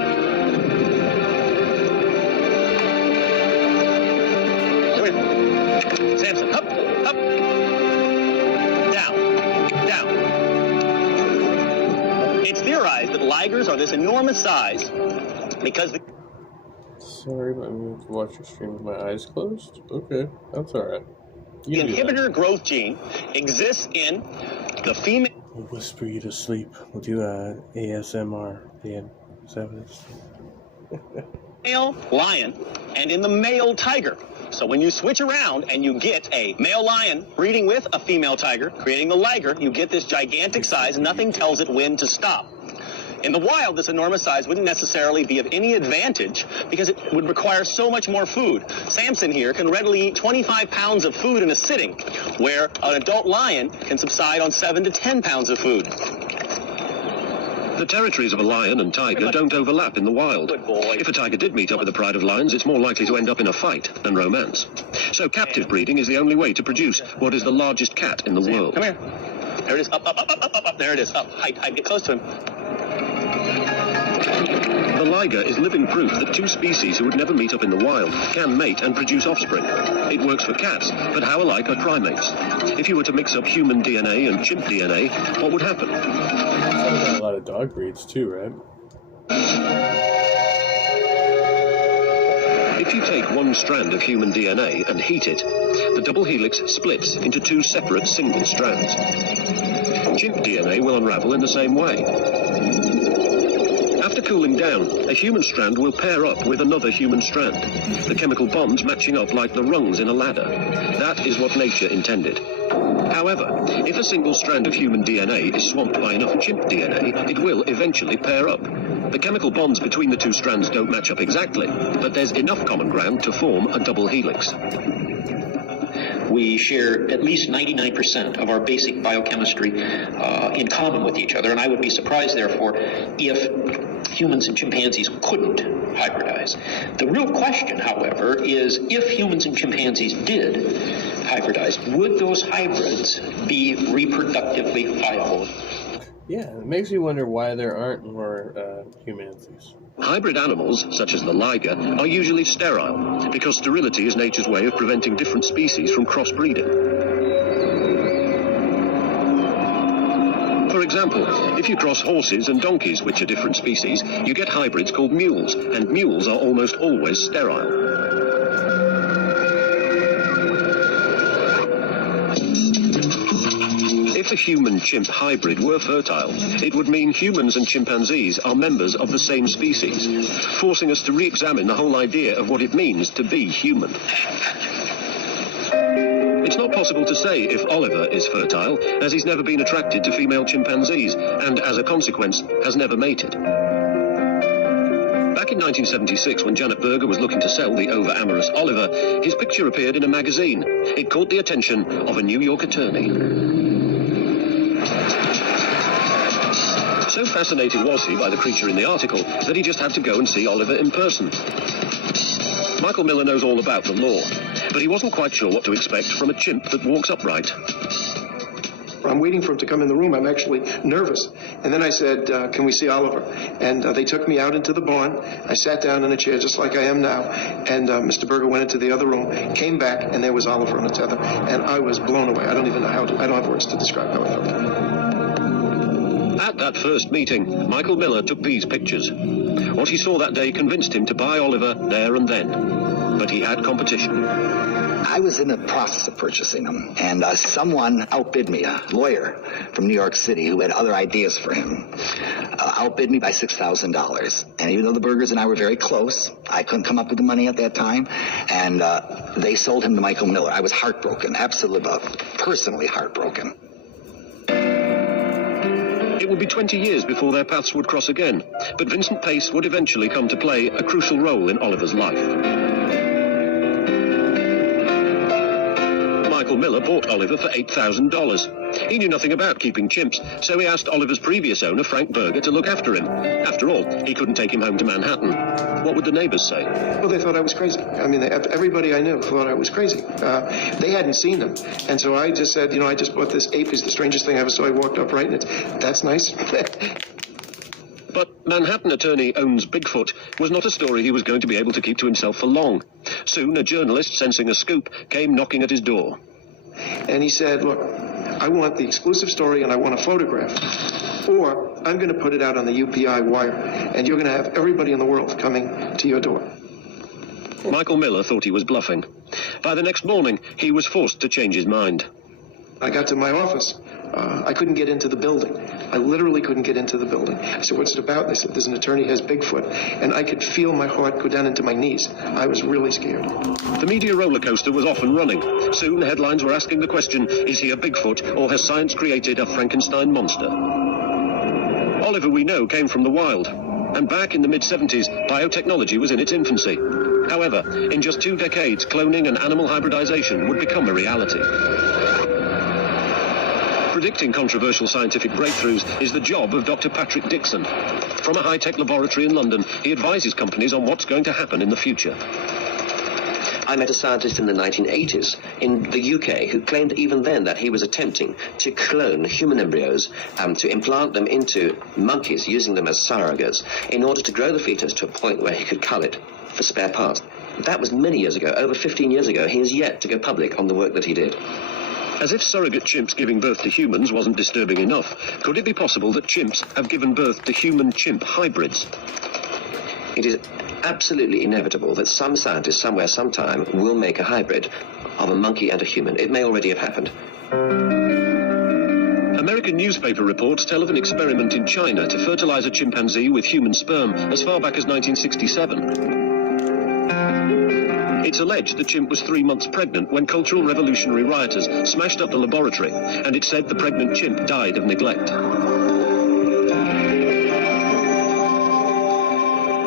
Samson, up, up, down, down. It's theorized that ligers are this enormous size because the... Sorry, but I'm going to watch your stream with my eyes closed. Okay, that's alright. The inhibitor growth gene exists in the female... We'll whisper you to sleep. We'll do ASMR. Dan, is that what it's... male lion and in the male tiger. So when you switch around and you get a male lion breeding with a female tiger, creating the liger, you get this gigantic size. Nothing tells it when to stop. In the wild, this enormous size wouldn't necessarily be of any advantage because it would require so much more food. Samson here can readily eat 25 pounds of food in a sitting, where an adult lion can subside on 7 to 10 pounds of food. The territories of a lion and tiger don't overlap in the wild. If a tiger did meet up with a pride of lions, it's more likely to end up in a fight than romance. So captive breeding is the only way to produce what is the largest cat in the world. Come here. There it is. Up, up, up, up, up, up. There it is. Up. Height. Get close to him. The liger is living proof that two species who would never meet up in the wild can mate and produce offspring. It works for cats, but how alike are primates? If you were to mix up human DNA and chimp DNA, what would happen? Got a lot of dog breeds too, right? If you take one strand of human DNA and heat it, the double helix splits into two separate single strands. Chimp DNA will unravel in the same way. After cooling down, a human strand will pair up with another human strand, the chemical bonds matching up like the rungs in a ladder. That is what nature intended. However, if a single strand of human DNA is swamped by enough chimp DNA, it will eventually pair up. The chemical bonds between the two strands don't match up exactly, but there's enough common ground to form a double helix. We share at least 99% of our basic biochemistry in common with each other, and I would be surprised, therefore, if humans and chimpanzees couldn't hybridize. The real question, however, is if humans and chimpanzees did hybridize, would those hybrids be reproductively viable? Yeah, it makes you wonder why there aren't more humanities. Hybrid animals, such as the liger, are usually sterile, because sterility is nature's way of preventing different species from crossbreeding. For example, if you cross horses and donkeys, which are different species, you get hybrids called mules, and mules are almost always sterile. If a human-chimp hybrid were fertile, it would mean humans and chimpanzees are members of the same species, forcing us to re-examine the whole idea of what it means to be human. It's not possible to say if Oliver is fertile, as he's never been attracted to female chimpanzees, and as a consequence, has never mated. Back in 1976, when Janet Berger was looking to sell the over-amorous Oliver, his picture appeared in a magazine. It caught the attention of a New York attorney. So fascinated was he by the creature in the article that he just had to go and see Oliver in person. Michael Miller knows all about the law, but he wasn't quite sure what to expect from a chimp that walks upright. I'm waiting for him to come in the room. I'm actually nervous. And then I said, can we see Oliver? And they took me out into the barn. I sat down in a chair just like I am now. And Mr. Berger went into the other room, came back, and there was Oliver on a tether. And I was blown away. I don't even know I don't have words to describe how I felt. At that first meeting, Michael Miller took these pictures. What he saw that day convinced him to buy Oliver there and then. But he had competition. I was in the process of purchasing them, and someone outbid me, a lawyer from New York City who had other ideas for him, outbid me by $6,000. And even though the Burgers and I were very close, I couldn't come up with the money at that time, and they sold him to Michael Miller. I was heartbroken, absolutely, personally heartbroken. It would be 20 years before their paths would cross again, but Vincent Pace would eventually come to play a crucial role in Oliver's life. Michael Miller bought Oliver for $8,000. He knew nothing about keeping chimps, so he asked Oliver's previous owner, Frank Berger, to look after him. After all, he couldn't take him home to Manhattan. What would the neighbors say? Well, they thought I was crazy. I mean, everybody I knew thought I was crazy. They hadn't seen them. And so I just said, I just bought this ape. It's the strangest thing ever. So I walked up right, and that's nice. But Manhattan attorney owns Bigfoot was not a story he was going to be able to keep to himself for long. Soon, a journalist sensing a scoop came knocking at his door. And he said, look, I want the exclusive story and I want a photograph. Or I'm going to put it out on the UPI wire, and you're going to have everybody in the world coming to your door. Michael Miller thought he was bluffing. By the next morning, he was forced to change his mind. I got to my office. I couldn't get into the building. I literally couldn't get into the building. I said, what's it about? And they said, there's an attorney who has Bigfoot. And I could feel my heart go down into my knees. I was really scared. The media roller coaster was off and running. Soon, headlines were asking the question, is he a Bigfoot, or has science created a Frankenstein monster? Oliver, we know, came from the wild. And back in the mid-70s, biotechnology was in its infancy. However, in just 2 decades, cloning and animal hybridization would become a reality. Predicting controversial scientific breakthroughs is the job of Dr. Patrick Dixon. From a high-tech laboratory in London, he advises companies on what's going to happen in the future. I met a scientist in the 1980s in the UK who claimed even then that he was attempting to clone human embryos to implant them into monkeys, using them as surrogates, in order to grow the fetus to a point where he could cull it for spare parts. That was many years ago, over 15 years ago. He has yet to go public on the work that he did. As if surrogate chimps giving birth to humans wasn't disturbing enough, could it be possible that chimps have given birth to human-chimp hybrids? It is absolutely inevitable that some scientist somewhere sometime will make a hybrid of a monkey and a human. It may already have happened. American newspaper reports tell of an experiment in China to fertilize a chimpanzee with human sperm as far back as 1967. It's alleged the chimp was 3 months pregnant when Cultural Revolutionary rioters smashed up the laboratory, and it's said the pregnant chimp died of neglect.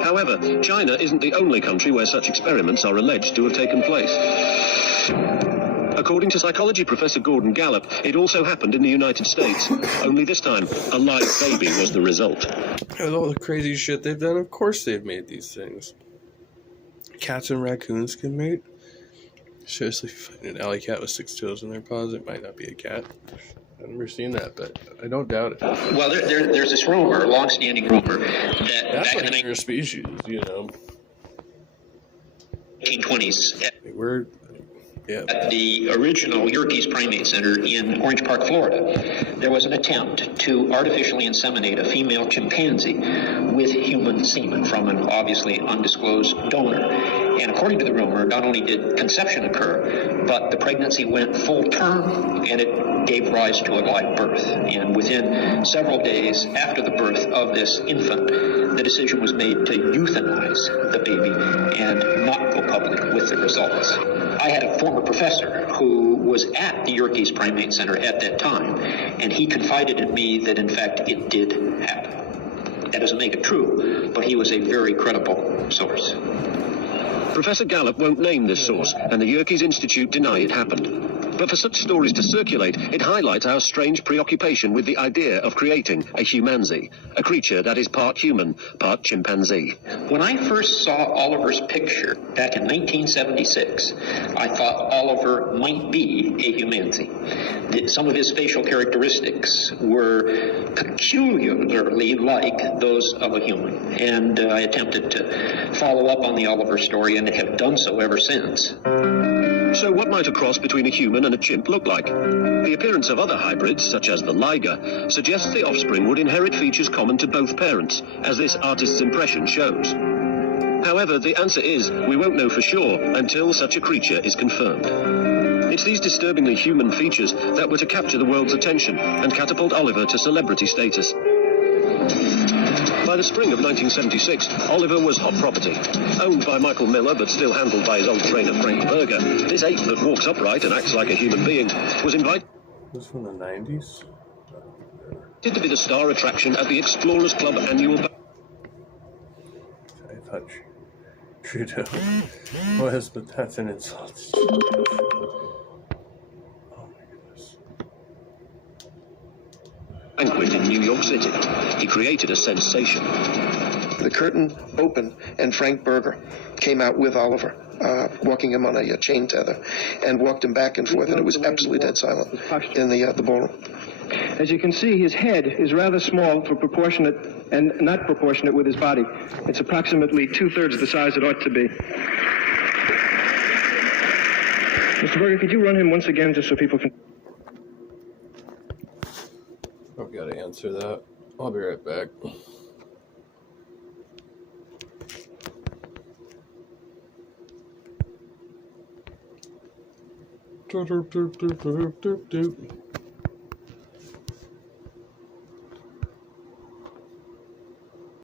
However, China isn't the only country where such experiments are alleged to have taken place. According to psychology professor Gordon Gallup, it also happened in the United States. Only this time, a live baby was the result. With all the crazy shit they've done, of course they've made these things. Cats and raccoons can mate. Seriously, find an alley cat with 6 toes in their paws. It might not be a cat. I've never seen that, but I don't doubt it. Well, there's this rumor, a long-standing rumor, that that's back in like the your species, 1920s, Yeah. at the original Yerkes Primate Center in Orange Park, Florida, there was an attempt to artificially inseminate a female chimpanzee with human semen from an obviously undisclosed donor. And according to the rumor, not only did conception occur, but the pregnancy went full term, and it gave rise to a live birth. And within several days after the birth of this infant, the decision was made to euthanize the baby and not go public with the results. I had a former professor who was at the Yerkes Primate Center at that time, and he confided in me that, in fact, it did happen. That doesn't make it true, but he was a very credible source. Professor Gallup won't name this source, and the Yerkes Institute deny it happened. But for such stories to circulate, it highlights our strange preoccupation with the idea of creating a humanzee, a creature that is part human, part chimpanzee. When I first saw Oliver's picture back in 1976, I thought Oliver might be a humanzee. Some of his facial characteristics were peculiarly like those of a human, and I attempted to follow up on the Oliver story and have done so ever since. So what might a cross between a human and a chimp look like? The appearance of other hybrids, such as the liger, suggests the offspring would inherit features common to both parents, as this artist's impression shows. However, the answer is we won't know for sure until such a creature is confirmed. It's these disturbingly human features that were to capture the world's attention and catapult Oliver to celebrity status. By the spring of 1976, Oliver was hot property. Owned by Michael Miller, but still handled by his old trainer Frank Berger, this ape that walks upright and acts like a human being was invited This from the 90s? to be the star attraction at the Explorers Club annual. I thought Trudeau was, but that's an insult. Banquet in New York City. He created a sensation. The curtain opened, and Frank Berger came out with Oliver, walking him on a chain tether, and walked him back and forth, and it was absolutely dead silent in the ballroom. As you can see, his head is rather small for proportionate and not proportionate with his body. It's approximately 2/3 the size it ought to be. Mr. Berger, could you run him once again just so people can... I've got to answer that. I'll be right back. Doop, doop, doop, doop, doop, doop, doop.